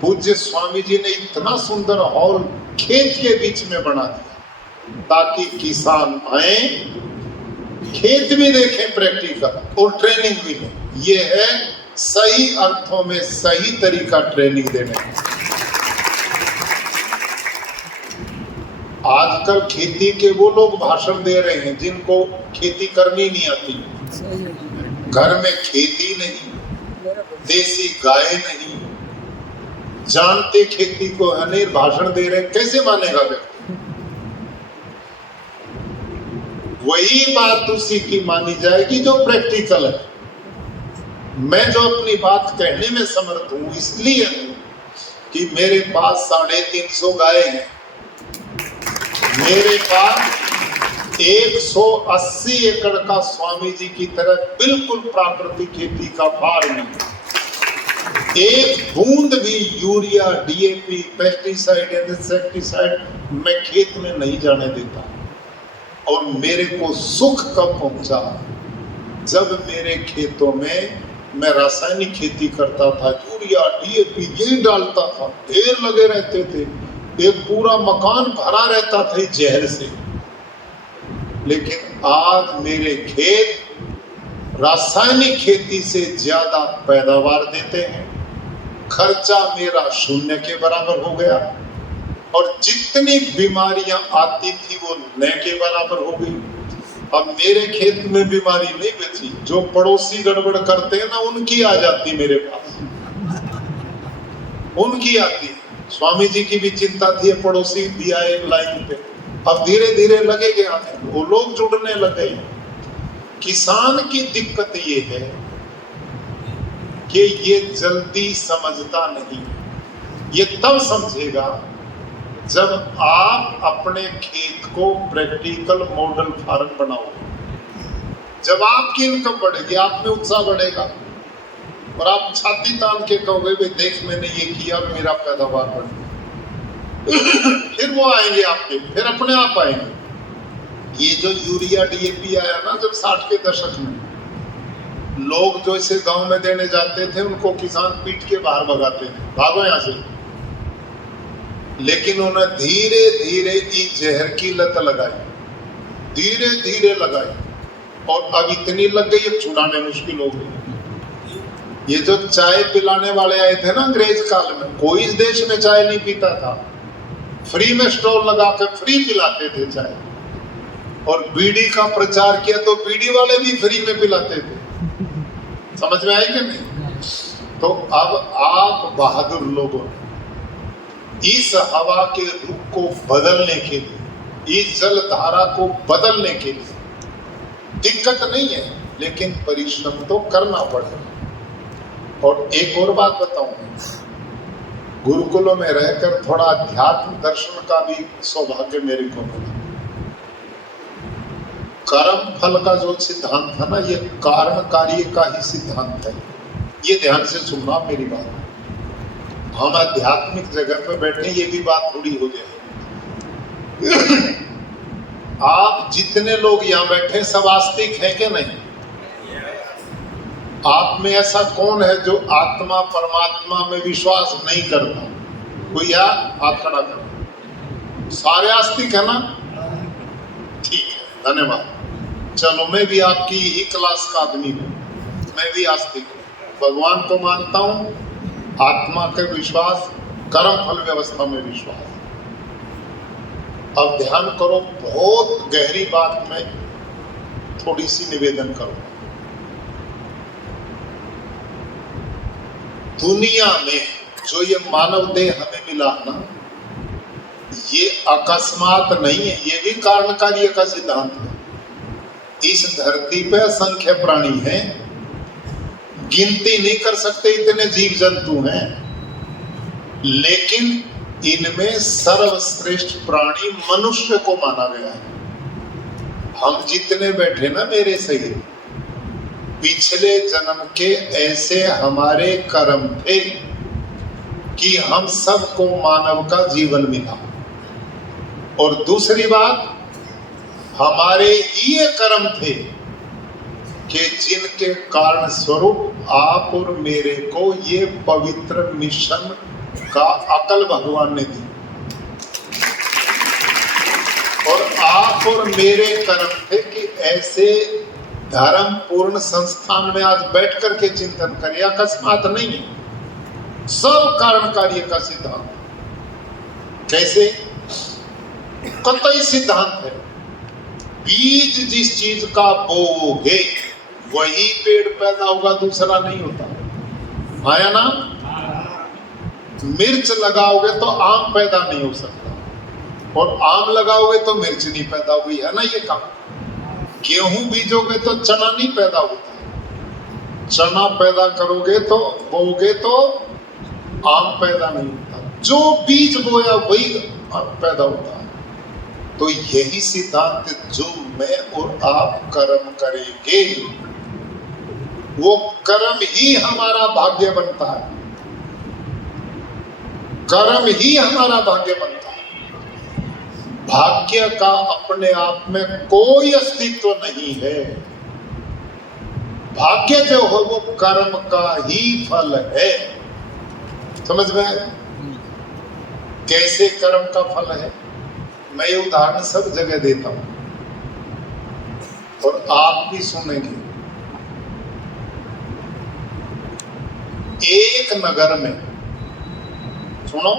पूज्य स्वामी जी ने इतना सुंदर हॉल खेत के बीच में बना दिया ताकि किसान आए, खेत भी देखें प्रैक्टिकल और ट्रेनिंग भी लें। ये है सही अर्थों में सही तरीका ट्रेनिंग देने का। आजकल खेती के वो लोग भाषण दे रहे हैं जिनको खेती करनी नहीं आती, घर में खेती नहीं, देसी गाय नहीं, जानते खेती को है, भाषण दे रहे हैं, कैसे मानेगा व्यक्ति? वही बात उसी की मानी जाएगी जो प्रैक्टिकल है। मैं जो अपनी बात कहने में समर्थ हूं इसलिए हूं कि मेरे पास 350 गाय हैं, मेरे पास 180 एकड़ का स्वामी जी की तरह बिल्कुल प्राकृतिक खेती का फार्म है। एक बूंद भी यूरिया, डीएपी, पेस्टिसाइड, इंसेक्टिसाइड मैं खेत में नहीं जाने देता। और मेरे को सुख कब पहुंचा, जब मेरे खेतों में मैं रासायनिक खेती करता था, यूरिया, डीएपी ये डालता था, ढेर लगे रहते थे, एक पूरा मकान भरा रहता था जहर से। लेकिन आज मेरे खेत रासायनिक खेती से ज्यादा पैदावार देते हैं, खर्चा मेरा शून्य के बराबर हो गया, और जितनी बीमारियां आती थी वो न के बराबर हो गई। अब मेरे खेत में बीमारी नहीं बची, जो पड़ोसी गड़बड़ करते हैं ना उनकी आ जाती मेरे पास, उनकी आती। स्वामी जी की भी चिंता थी, पड़ोसी भी आए लाइन पे। अब धीरे धीरे लगेंगे आने, वो लोग जुड़ने लगे। किसान की दिक्कत ये है कि ये जल्दी समझता नहीं। ये तब समझेगा जब आप अपने खेत को प्रैक्टिकल मॉडल फार्म बनाओगे, जब आपकी इनकम बढ़ेगी, आप में उत्साह बढ़ेगा, और आप छाती तान के कहोगे भाई देख मैंने ये किया, मेरा पैदावार बढ़ फिर वो आएंगे आपके, फिर अपने आप आएंगे। ये जो यूरिया, डीएपी आया ना जब 60 के दशक में, लोग जो इसे गांव में देने जाते थे उनको किसान पीट के बाहर भगाते थे, भागो यहां से। लेकिन उन्हें धीरे धीरे इस जहर की लत लगाई, धीरे धीरे लगाई, और अब इतनी लग गई अब छुड़ाने मुश्किल हो गई। ये जो चाय पिलाने वाले आए थे ना अंग्रेज काल में, कोई इस देश में चाय नहीं पीता था, फ्री में स्टॉल लगा के फ्री पिलाते थे चाय। और बीड़ी का प्रचार किया तो बीड़ी वाले भी फ्री में पिलाते थे। समझ में आई कि नहीं? तो अब आप बहादुर लोगों इस हवा के रुख को बदलने के लिए, इस जल धारा को बदलने के लिए, दिक्कत नहीं है लेकिन परिश्रम तो करना पड़ेगा। और एक और बात बताऊं, गुरुकुलों में रहकर थोड़ा अध्यात्म दर्शन का भी सौभाग्य मेरे को मिला। कर्म फल का जो सिद्धांत है ना, ये कारण कार्य का ही सिद्धांत है। ये ध्यान से सुनना मेरी बात। हम आध्यात्मिक जगह पर बैठे, ये भी बात थोड़ी हो जाए। आप जितने लोग यहाँ बैठे सब आस्तिक हैं कि नहीं? आप में ऐसा कौन है जो आत्मा परमात्मा में विश्वास नहीं करता? कोई यार हाथ खड़ा कर। सारे आस्तिक है ना? ठीक है, धन्यवाद। चलो मैं भी आपकी ही क्लास का आदमी हूँ, मैं भी आस्तिक हूँ, भगवान को मानता हूँ, आत्मा का विश्वास, कर्म फल व्यवस्था में विश्वास। अब ध्यान करो, बहुत गहरी बात में थोड़ी सी निवेदन करो। दुनिया में जो ये मानव देह हमें मिला ना, ये अकस्मात नहीं है, ये भी कारण कार्य का सिद्धांत है। इस धरती पे असंख्य प्राणी हैं, गिनती नहीं कर सकते इतने जीव जंतु हैं, लेकिन इनमें सर्वश्रेष्ठ प्राणी मनुष्य को माना गया है। हम जितने बैठे ना मेरे सही, पिछले जन्म के ऐसे हमारे कर्म थे कि हम सबको मानव का जीवन मिला। और दूसरी बात, हमारे ही ये कर्म थे कि जिनके कारण स्वरूप आप और मेरे को ये पवित्र मिशन का अकल भगवान ने दी। और आप और मेरे कर्म थे कि ऐसे धर्म पूर्ण संस्थान में आज बैठ करके चिंतन करें, अकस्मात नहीं है, सब कारण कार्य का सिद्धांत। कैसे? कतई सिद्धांत है, बीज जिस चीज का बोओगे वही पेड़ पैदा होगा, दूसरा नहीं होता। आया ना? मिर्च लगाओगे तो आम पैदा नहीं हो सकता, और आम लगाओगे तो मिर्च नहीं पैदा हुई, है ना ये काम। गेहूं बीजोगे तो चना नहीं पैदा होता, चना पैदा करोगे तो बोओगे तो आम पैदा नहीं होता, जो बीज बोया वही पैदा होता है। तो यही सिद्धांत, जो मैं और आप कर्म करेंगे वो कर्म ही हमारा भाग्य बनता है। कर्म ही हमारा भाग्य बनता है। भाग्य का अपने आप में कोई अस्तित्व नहीं है। भाग्य जो है वो कर्म का ही फल है। समझ में आया? कैसे कर्म का फल है? मैं ये उदाहरण सब जगह देता हूं और आप भी सुनेंगे। एक नगर में, सुनो,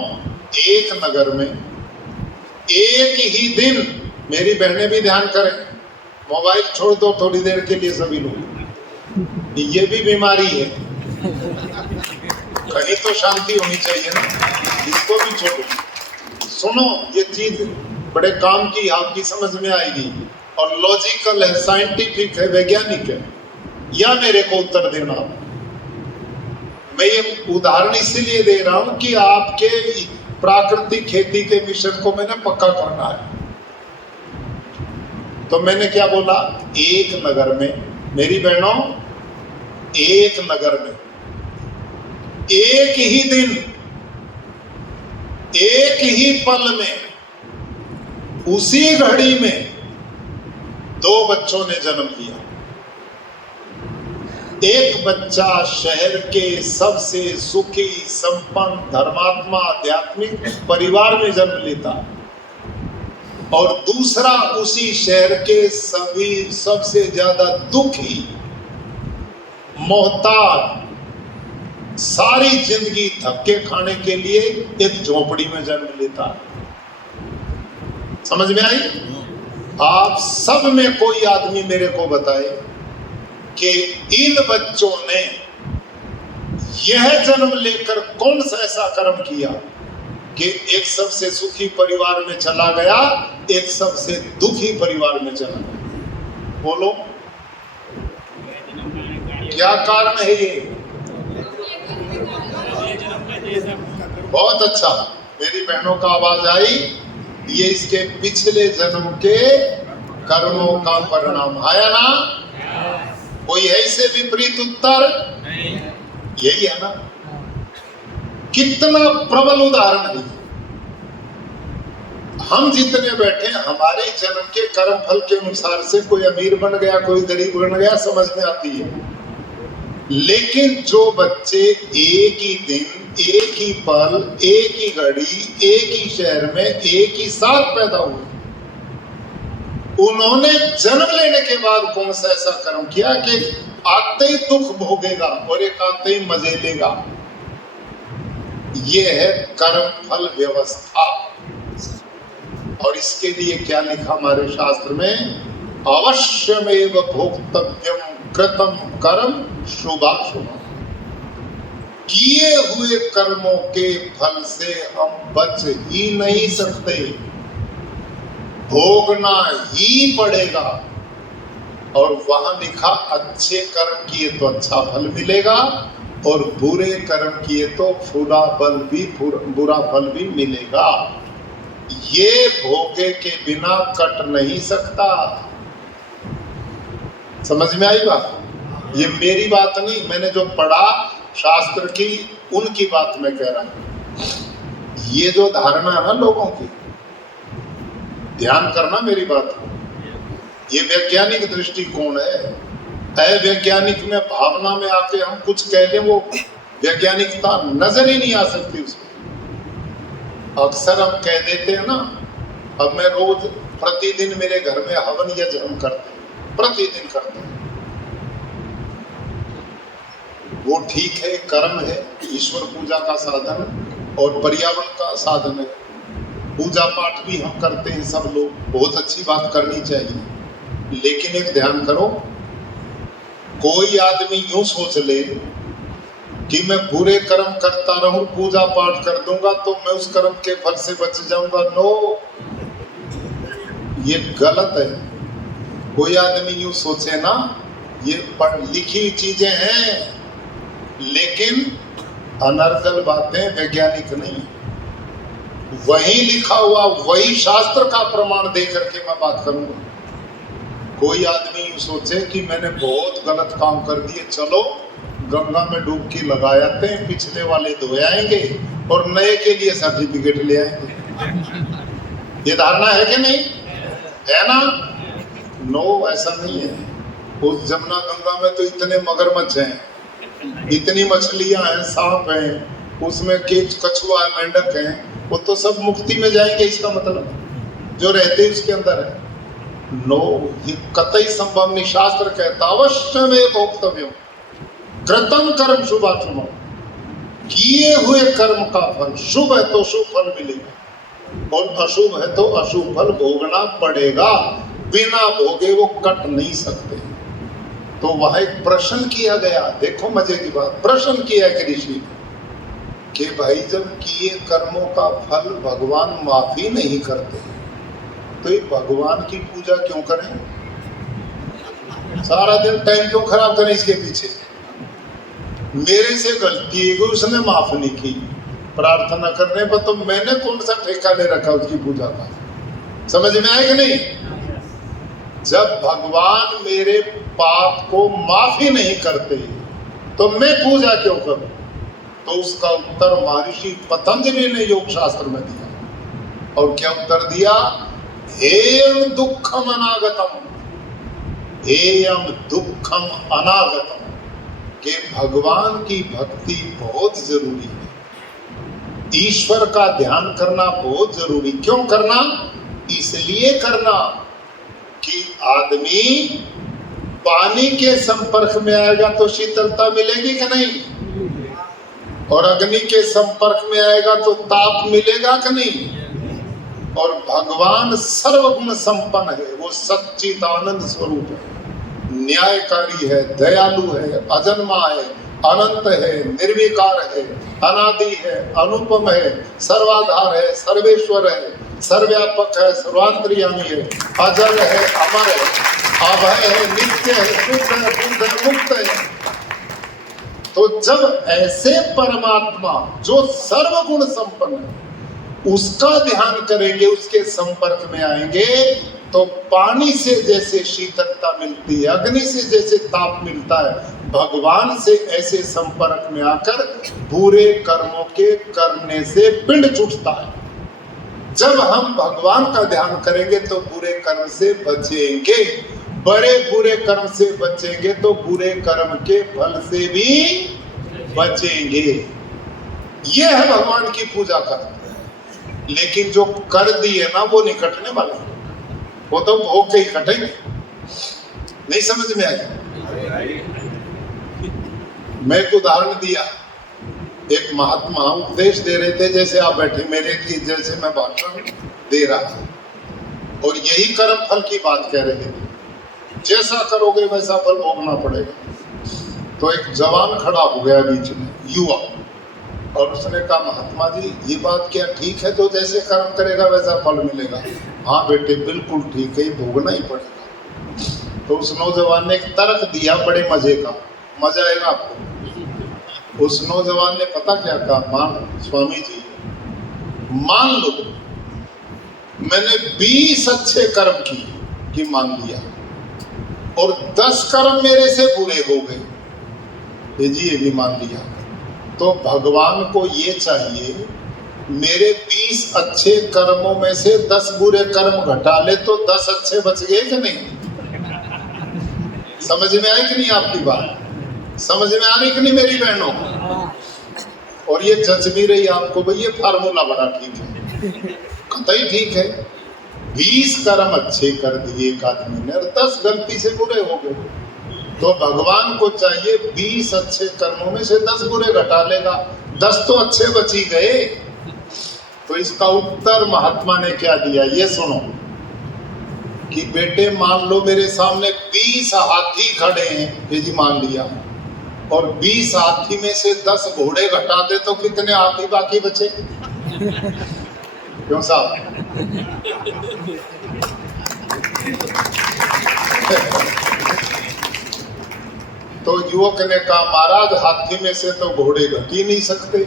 एक नगर में एक ही दिन, मेरी बहनें भी ध्यान करें, मोबाइल छोड़ दो थोड़ी देर के लिए सभी लोग, ये भी बीमारी है। कहीं तो शांति होनी चाहिए ना, इसको भी छोड़ो। सुनो, ये चीज बड़े काम की, आपकी समझ में आएगी और लॉजिकल है, साइंटिफिक है, वैज्ञानिक है। या मेरे को उत्तर देना। मैं ये उदाहरण इसीलिए दे रहा हूं कि आपके प्राकृतिक खेती के मिशन को मैंने पक्का करना है। तो मैंने क्या बोला? एक नगर में, मेरी बहनों, एक नगर में एक ही दिन, एक ही पल में, उसी घड़ी में 2 बच्चों ने जन्म लिया। एक बच्चा शहर के सबसे सुखी, संपन्न, धर्मात्मा, आध्यात्मिक परिवार में जन्म लेता और दूसरा उसी शहर के सबसे ज्यादा दुखी, मोहताज, सारी जिंदगी धक्के खाने के लिए एक झोपड़ी में जन्म लेता। समझ में आई? आप सब में कोई आदमी मेरे को बताए कि इन बच्चों ने यह जन्म लेकर कौन सा ऐसा कर्म किया कि एक सबसे सुखी परिवार में चला गया, एक सबसे दुखी परिवार में चला गया। बोलो, क्या कारण है ये? बहुत अच्छा, मेरी बहनों का आवाज आई। ये इसके पिछले जन्म के कर्मों का परिणाम आया ना? कोई ऐसे विपरीत उत्तर? यही है ना? कितना प्रबल उदाहरण है। हम जितने बैठे, हमारे जन्म के कर्म फल के अनुसार से कोई अमीर बन गया, कोई गरीब बन गया, समझ में आती है। लेकिन जो बच्चे एक ही दिन, एक ही पल, एक ही घड़ी, एक ही शहर में एक ही साथ पैदा हुए, उन्होंने जन्म लेने के बाद कौन सा ऐसा कर्म किया कि आते ही दुख भोगेगा और एक आते ही मजे लेगा? ये है कर्म फल व्यवस्था। और इसके लिए क्या लिखा हमारे शास्त्र में? अवश्यमेव भोक्तव्यम कृतम कर्म शुभाशुभ। किए हुए कर्मों के फल से हम बच ही नहीं सकते, भोगना ही पड़ेगा। और वहां लिखा, अच्छे कर्म किए तो अच्छा फल मिलेगा और बुरे कर्म किए तो बुरा फल भी मिलेगा। ये भोगे के बिना कट नहीं सकता। समझ में आई बात? ये मेरी बात नहीं, मैंने जो पढ़ा शास्त्र की, उनकी बात मैं कह रहा हूं। ये जो धारणा है ना लोगों की, ध्यान करना मेरी बात को, ये वैज्ञानिक दृष्टिकोण है। अवैज्ञानिक में, भावना में आके हम कुछ कह लें, वो वैज्ञानिकता नजर ही नहीं आ सकती उसको। अक्सर हम कह देते हैं ना, अब मैं रोज प्रतिदिन मेरे घर में हवन यज्ञ हम करते हैं, प्रतिदिन करते हैं। वो ठीक है, कर्म है, ईश्वर पूजा का साधन और पर्यावरण का साधन है। पूजा पाठ भी हम करते हैं सब लोग, बहुत अच्छी बात करनी चाहिए। लेकिन एक ध्यान करो, कोई आदमी यूं सोच ले कि मैं बुरे कर्म करता रहूं, पूजा पाठ कर दूंगा तो मैं उस कर्म के फल से बच जाऊंगा। नो, ये गलत है। कोई आदमी यूं सोचे ना, ये पढ़ लिखी चीजें हैं लेकिन अनर्गल बातें, वैज्ञानिक नहीं। वही लिखा हुआ, वही शास्त्र का प्रमाण दे करके मैं बात करूंगा। कोई आदमी यूं सोचे कि मैंने बहुत गलत काम कर दिए, चलो गंगा में डुबकी लगा जाते हैं, पिछले वाले धोए आएंगे और नए के लिए सर्टिफिकेट ले आएंगे। ये धारणा है कि नहीं है ना? नो, ऐसा नहीं है। उस जमुना गंगा में तो इतने मगरमच्छ हैं, इतनी मछलियां हैं, सांप हैं, उसमें केच कछुआ है, मेंढक हैं, वो तो सब मुक्ति में जाएंगे। इसका मतलब जो रहते उसके अंदर है। नो, ये कतई संभव नहीं। शास्त्र कहता अवश्य में भोक्तव्य कृतम कर्म शुभाशुभम, किए हुए कर्म का फल शुभ है तो शुभ फल मिलेगा और अशुभ है तो अशुभ फल भोगना पड़ेगा। बिना भोगे वो कट नहीं सकते। तो वह एक प्रश्न किया गया, देखो मजे की बात, प्रश्न किया कि ऋषि कि भाई जब किए कर्मों का फल भगवान माफी नहीं करते तो ये भगवान की पूजा क्यों करें? सारा दिन टाइम क्यों खराब करें इसके पीछे? मेरे से गलती है कि उसने माफ नहीं की, प्रार्थना करने पर तो मैंने कौन सा ठेका ले रखा उसकी पूजा का? समझ में आए कि नहीं? जब भगवान मेरे पाप को माफी नहीं करते तो मैं पूजा क्यों करूं? तो उसका उत्तर महर्षि पतंजलि ने योग शास्त्र में दिया। और क्या उत्तर दिया? हेयं दुःखम अनागतम, हेयं दुःखम अनागतम, कि भगवान की भक्ति बहुत जरूरी है। ईश्वर का ध्यान करना बहुत जरूरी। क्यों करना? इसलिए करना कि आदमी पानी के संपर्क में आएगा तो शीतलता मिलेगी कि नहीं, और अग्नि के संपर्क में आएगा तो ताप मिलेगा कि नहीं। और भगवान सर्वगुण संपन्न है, वो सच्चिदानंद स्वरूप है, न्यायकारी है, दयालु है, अजन्मा है, अनंत है, निर्विकार है, अनादि है, अनुपम है, सर्वाधार है, सर्वेश्वर है, सर्वव्यापक है, सर्वांतर्यामी है, अजल है, अमर है, अभय है, नित्य है, शुद्ध है, बुद्ध है, मुक्त है। तो जब ऐसे परमात्मा जो सर्वगुण संपन्न है उसका ध्यान करेंगे, उसके संपर्क में आएंगे, तो पानी से जैसे शीतलता मिलती है, अग्नि से जैसे ताप मिलता है, भगवान से ऐसे संपर्क में आकर बुरे कर्मों के करने से पिंड छूटता है। जब हम भगवान का ध्यान करेंगे तो बुरे कर्म से बचेंगे, बड़े बुरे कर्म से बचेंगे तो बुरे कर्म के फल से भी बचेंगे। यह है भगवान की पूजा का। लेकिन जो कर दिए ना वो नहीं कटने वाले, वो तो भोग के ही कटेंगे। नहीं समझ में आया? मैं एक उदाहरण दिया, एक महात्मा उपदेश दे रहे थे, जैसे आप बैठे मेरे की, जैसे मैं भाषण दे रहा था, और यही कर्म फल की बात कह रहे थे, जैसा करोगे वैसा फल भोगना पड़ेगा। तो एक जवान खड़ा हो गया बीच में, युवा, और उसने कहा महात्मा जी ये बात क्या ठीक है, जो जैसे कर्म करेगा वैसा फल मिलेगा? हाँ बेटे बिल्कुल ठीक है, ये भोगना ही पड़ेगा। तो उस नौजवान ने एक तर्क दिया बड़े मजे का, मजा आएगा आपको। उस नौजवान ने पता क्या कहा? मान स्वामी जी, मान लो मैंने 20 अच्छे कर्म किए, कि मान लिया, और 10 कर्म मेरे से बुरे हो गए, ये जी ये भी मान लिया। तो भगवान को ये चाहिए मेरे 20 अच्छे कर्मों में से 10 बुरे कर्म घटा ले तो 10 अच्छे बच गए कि नहीं? समझ में आई कि नहीं आपकी बात? समझ में आ रही कि नहीं मेरी बहनों? और ये जच भी रही आपको भाई, ये फार्मूला बड़ा ठीक है, कतई ठीक है। 20 कर्म अच्छे कर दिए एक आदमी ने और 10 गलती से बुरे हो गए, तो भगवान को चाहिए 20 अच्छे कर्मों में से 10 बुरे घटा लेगा, 10 तो अच्छे बच ही गए। तो इसका उत्तर महात्मा ने क्या दिया ये सुनो, कि बेटे मान लो मेरे सामने 20 हाथी खड़े हैं, ये जी मान लिया, और 20 हाथी में से 10 घोड़े घटा दे तो कितने हाथी बाकी बचे? क्यों साहब? तो युवक ने कहा महाराज हाथी में से तो घोड़े घट ही नहीं सकते,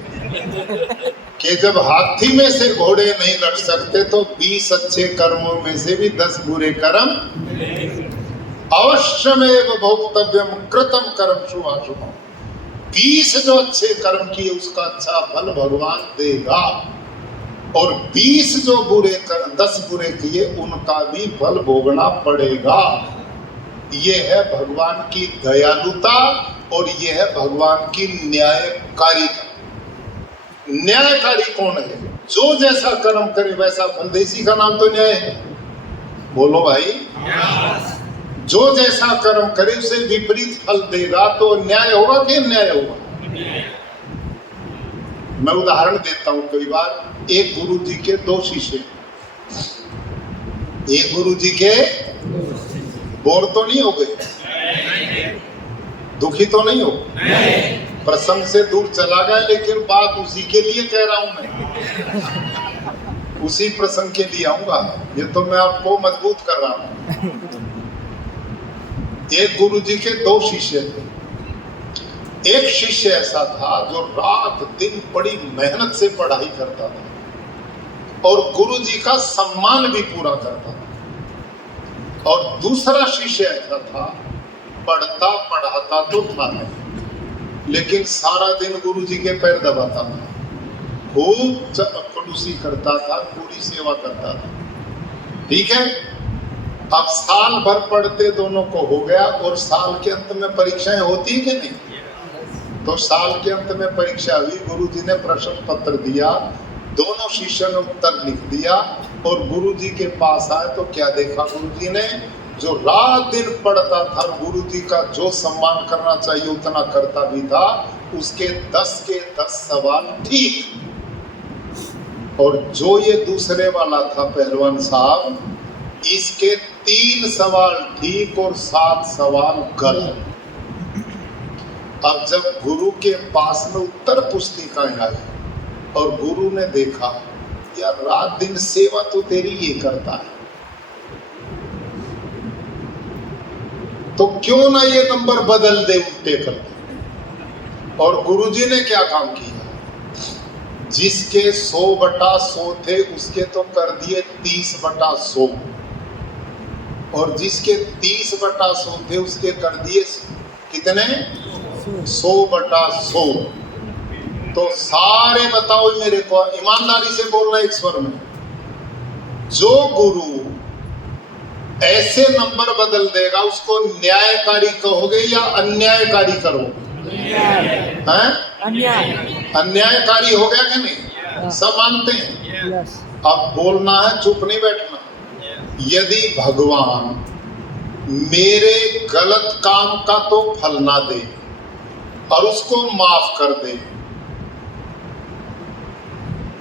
कि जब हाथी में से घोड़े नहीं घट सकते तो 20 अच्छे कर्मों में से भी 10 बुरे कर्म अवश्यमेव भोक्तव्यम कृतम कर्म शुभाशुभम। 20 जो अच्छे कर्म किए उसका अच्छा फल भगवान देगा, और 20 जो 10 बुरे किए उनका भी फल भोगना पड़ेगा। ये है भगवान की दयालुता और ये है भगवान की न्यायकारिता। न्यायकारी कौन है? जो जैसा कर्म करे वैसा फल दे, इसी का नाम तो न्याय है। बोलो भाई। जो जैसा कर्म करे उसे विपरीत फल देगा तो न्याय होगा कि अन्याय होगा? मैं उदाहरण देता हूं। कई बार एक गुरु जी के 2 शिष्य, एक गुरु जी के बोर तो नहीं हो गए, दुखी तो नहीं हो, प्रसंग से दूर चला गया, लेकिन बात उसी के लिए कह रहा हूं मैं, उसी प्रसंग के लिए आऊंगा। ये तो मैं आपको मजबूत कर रहा हूं। एक गुरु जी के 2 शिष्य थे। एक शिष्य ऐसा था जो रात दिन बड़ी मेहनत से पढ़ाई करता था और गुरु जी का सम्मान भी पूरा करता था, और दूसरा शिष्य ऐसा था, पढ़ता पढ़ाता तो था नहीं, लेकिन सारा दिन गुरु जी के पैर दबाता था, खूब चपड़ूसी करता था, पूरी सेवा करता था। ठीक है, अब साल भर पढ़ते दोनों को हो गया, और साल के अंत में परीक्षाएं होती है कि नहीं? तो साल के अंत में परीक्षा हुई, गुरुजी ने प्रश्न पत्र दिया, दोनों शिष्यों ने उत्तर लिख दिया, और गुरुजी के पास आए तो क्या देखा गुरुजी ने? जो रात दिन पढ़ता था, गुरुजी का जो सम्मान करना चाहिए उतना करता भी था, उसके 10 के 10 सवाल ठीक, और जो ये दूसरे वाला था पहलवान साहब, इसके 3 सवाल ठीक और 7 सवाल गलत। अब जब गुरु के पास में उत्तर पुस्तिकाएं आई और गुरु ने देखा, यार रात दिन सेवा तो तेरी ये करता है, तो क्यों ना ये नंबर बदल दे, उल्टे कर दे। और गुरुजी ने क्या काम किया? जिसके 100/100 थे उसके तो कर दिए 30/100, और जिसके 30/100 थे उसके कर दिए कितने? 100/100। तो सारे बताओ मेरे को, ईमानदारी से बोलना एक स्वर में, जो गुरु ऐसे नंबर बदल देगा उसको न्यायकारी कहोगे या अन्यायकारी करोगे? हैं? अन्यायकारी हो गया कि नहीं? सब मानते हैं। अब बोलना है, चुप नहीं बैठना। यदि भगवान मेरे गलत काम का तो फल ना दे और उसको माफ कर दे,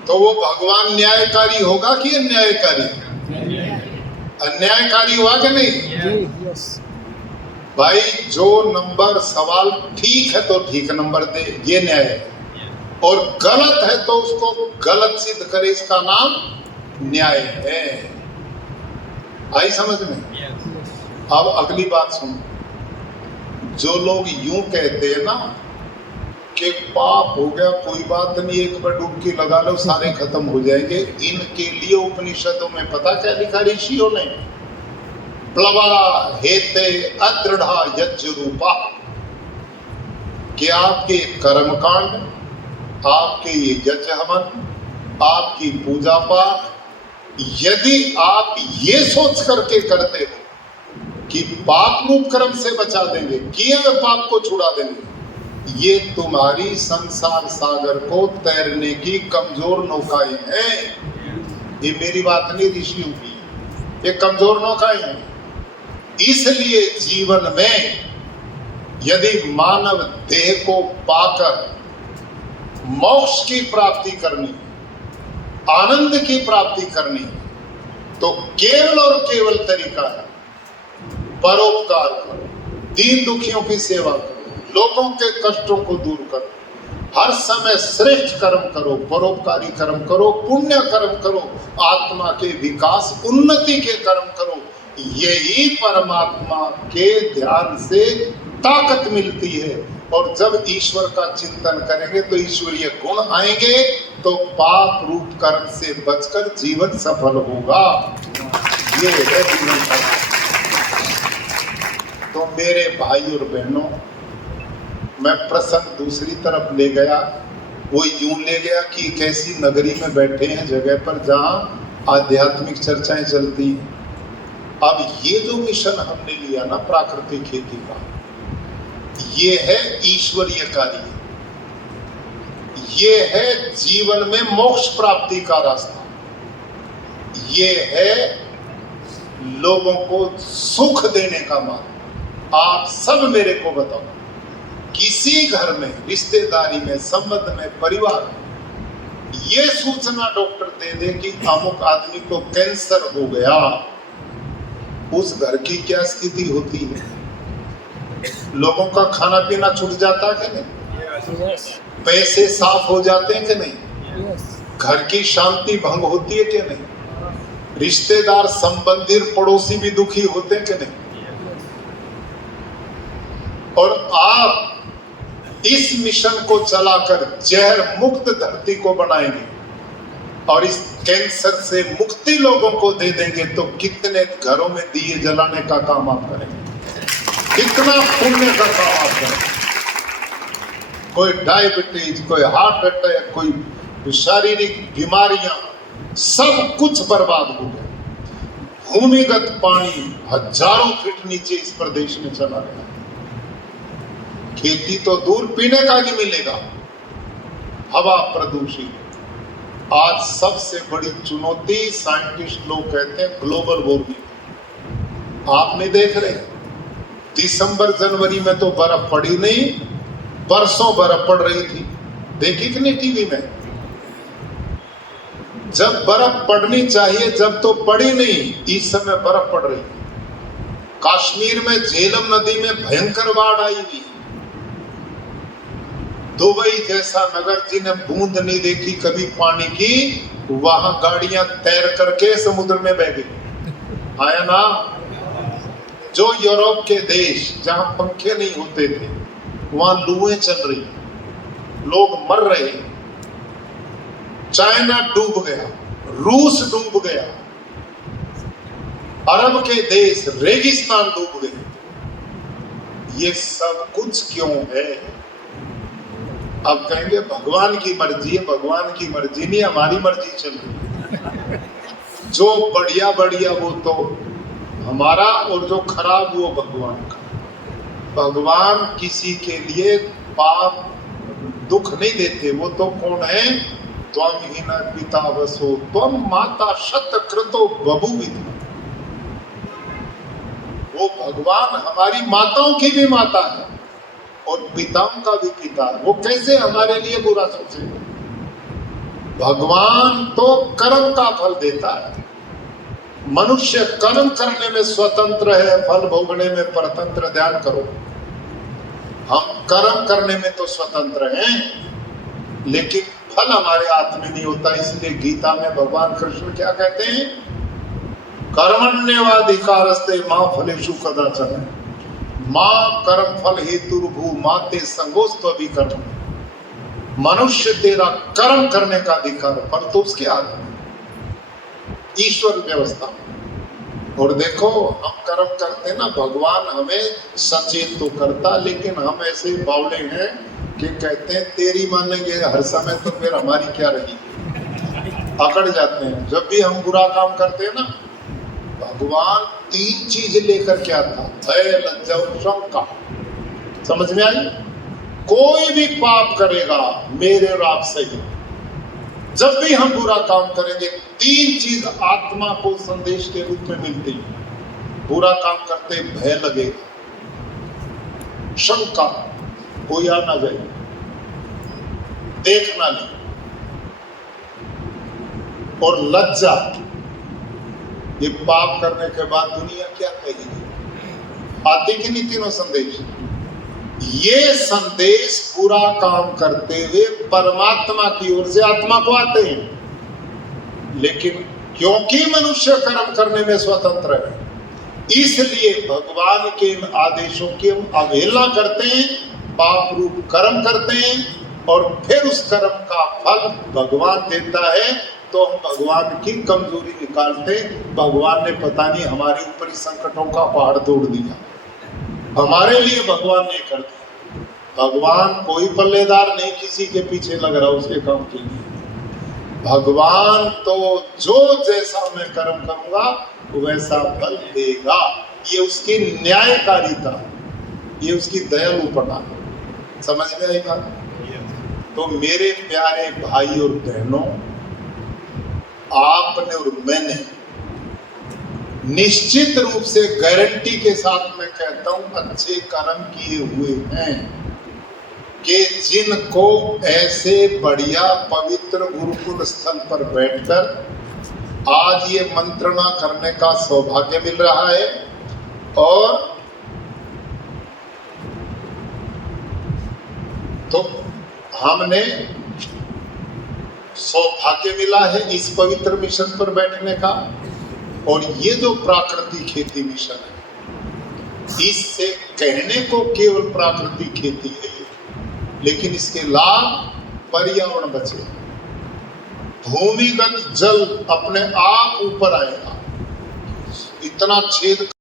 तो वो भगवान न्यायकारी होगा कि अन्यायकारी? अन्यायकारी हुआ कि नहीं? भाई जो नंबर सवाल ठीक है तो ठीक नंबर दे, ये न्याय है, और गलत है तो उसको गलत सिद्ध करे, इसका नाम न्याय है। आई समझ में? अब अगली बात सुनो। जो लोग यूं कहते हैं ना कि पाप हो गया, कोई बात नहीं, एक बार डुबकी लगा लो सारे खत्म हो जाएंगे, इनके लिए उपनिषदों में पता क्या लिखा ऋषियों ने? प्लवा हेते अदृढ़ा यज्ञ रूपा, कि आपके कर्मकांड, आपके ये यज्ञ हवन, आपकी पूजा पाठ, यदि आप ये सोच करके करते हो कि पाप रूप कर्म से बचा देंगे, किए हुए पाप को छुड़ा देंगे, ये तुम्हारी संसार सागर को तैरने की कमजोर नौकाएं हैं। ये मेरी बात नहीं, ऋषियों की, ये कमजोर नौकाएं हैं। इसलिए जीवन में यदि मानव देह को पाकर मोक्ष की प्राप्ति करनी, आनंद की प्राप्ति करनी, तो केवल और केवल तरीका है परोपकार करो, दीन दुखियों की सेवा करो, लोगों के कष्टों को दूर करो, हर समय श्रेष्ठ कर्म करो, परोपकारी कर्म करो, पुण्य कर्म करो, आत्मा के विकास उन्नति के कर्म करो। यही परमात्मा के ध्यान से ताकत मिलती है। और जब ईश्वर का चिंतन करेंगे तो ईश्वरीय गुण आएंगे, तो पाप रूप कर्म से बचकर जीवन सफल होगा। ये है जीवन का। तो मेरे भाई और बहनों, मैं प्रसंग दूसरी तरफ ले गया। वो यूं ले गया कि एक ऐसी नगरी में बैठे हैं जगह पर जहां आध्यात्मिक चर्चाएं चलती हैं। अब ये जो मिशन हमने लिया ना प्राकृतिक खेती का, ये है ईश्वरीय कार्य, ये है जीवन में मोक्ष प्राप्ति का रास्ता, ये है लोगों को सुख देने का मार्ग। आप सब मेरे को बताओ, किसी घर में, रिश्तेदारी में, संबंध में, परिवार में ये सूचना डॉक्टर दे दे कि अमुक आदमी को कैंसर हो गया, उस घर की क्या स्थिति होती है? लोगों का खाना पीना छूट जाता है कि नहीं? पैसे साफ हो जाते हैं कि नहीं? घर की शांति भंग होती है कि नहीं? रिश्तेदार, संबंधी, पड़ोसी भी दुखी होते हैं कि नहीं? और आप इस मिशन को चलाकर जहर मुक्त धरती को बनाएंगे और इस कैंसर से मुक्ति लोगों को दे देंगे, तो कितने घरों में दिए जलाने का काम आप करेंगे, कितना पुण्य का काम आप करेंगे। कोई डायबिटीज, कोई हार्ट अटैक, कोई शारीरिक बीमारियां, सब कुछ बर्बाद हो गया। भूमिगत पानी हजारों फीट नीचे इस प्रदेश में चला गया। खेती तो दूर, पीने का नहीं मिलेगा। हवा प्रदूषित। आज सबसे बड़ी चुनौती, साइंटिस्ट लोग कहते हैं, ग्लोबल वार्मिंग। आप नहीं देख रहे, दिसंबर जनवरी में तो बर्फ पड़ी नहीं, परसों बर्फ पड़ रही थी, देखी कि नहीं टीवी में? जब बर्फ पड़नी चाहिए जब तो पड़ी नहीं, इस समय बर्फ पड़ रही। कश्मीर में झेलम नदी में भयंकर बाढ़ आई हुई। दुबई जैसा नगर जिन्हें बूंद नहीं देखी कभी पानी की, वहां गाड़ियां तैर करके समुद्र में बह गई। आया ना? जो यूरोप के देश जहां पंखे नहीं होते थे, वहां लूएं चल रही, लोग मर रहे। चाइना डूब गया, रूस डूब गया, अरब के देश रेगिस्तान डूब गए। ये सब कुछ क्यों है? अब कहेंगे भगवान की मर्जी है। भगवान की मर्जी नहीं, हमारी मर्जी चल रही है। जो बढ़िया बढ़िया वो तो हमारा, और जो खराब वो भगवान का। भगवान किसी के लिए पाप दुख नहीं देते। वो तो कौन है? त्वम हीन पिता वसो त्वम माता शतक्रतो बभूविति। वो भगवान हमारी माताओं की भी माता है और पिताओं का भी पिता है। वो कैसे हमारे लिए बुरा सोचेगा? भगवान तो कर्म का फल देता है। मनुष्य कर्म करने में स्वतंत्र है, फल भोगने में परतंत्र। ध्यान करो, हम कर्म करने में तो स्वतंत्र हैं, लेकिन फल हमारे हाथ में नहीं होता। इसलिए गीता में भगवान कृष्ण क्या कहते हैं? कर्मण्येवाधिकारस्ते मां फलेषु कदाचन मां कर्म फल हेतुर्भू माते संगोस्त्व विकर्म। मनुष्य तेरा कर्म करने का अधिकार, फल तो उसके हाथ में, ईश्वर व्यवस्था। और देखो, हम कर्म करते ना, भगवान हमें सचेत तो करता, लेकिन हम ऐसे बावले हैं कि कहते हैं तेरी मानेंगे हर समय, तो फिर हमारी क्या रही, अकड़ जाते हैं। जब भी हम बुरा काम करते हैं ना, भगवान 3 चीज लेकर के आता, भय, लज्जा और शंका। समझ में आई? कोई भी पाप करेगा मेरे और आप सही, जब भी हम बुरा काम करेंगे 3 चीज आत्मा को संदेश के रूप में मिलती है। बुरा काम करते भय लगेगा, शंका, कोई आ ना जाए, देखना नहीं, और लज्जा, ये पाप करने के बाद दुनिया क्या कहेगी। आते कि नहीं तीनों संदेश? ये संदेश पूरा काम करते हुए परमात्मा की ओर से आत्मा को आते हैं, लेकिन क्योंकि मनुष्य कर्म करने में स्वतंत्र है, इसलिए भगवान के इन आदेशों की हम अवहेलना करते हैं, पाप रूप कर्म करते हैं, और फिर उस कर्म का फल भगवान देता है। तो हम भगवान की कमजोरी निकालते, भगवान ने पता नहीं हमारे ऊपर संकटों का पहाड़ तोड़ दिया, हमारे लिए भगवान ने कर दिया। भगवान कोई पल्लेदार नहीं किसी के पीछे लग रहा उसके काम के लिए। भगवान तो जो जैसा मैं कर्म करूंगा वैसा फल देगा। ये उसकी न्यायकारिता, ये उसकी दयालुपना। समझ में आई बात? तो मेरे प्यारे भाई और बहनों, आपने और मैंने निश्चित रूप से गारंटी के साथ मैं कहता हूं अच्छे कर्म किए हुए हैं कि जिनको ऐसे बढ़िया पवित्र गुरुकुल स्थल पर बैठकर आज ये मंत्रणा करने का सौभाग्य मिल रहा है और तो हमने सौभाग्य मिला है इस पवित्र मिशन पर बैठने का। और ये जो प्राकृतिक खेती मिशन है, इससे कहने को केवल प्राकृतिक खेती है, लेकिन इसके लाभ पर्यावरण बचे, भूमिगत जल अपने आप ऊपर आएगा, इतना छेद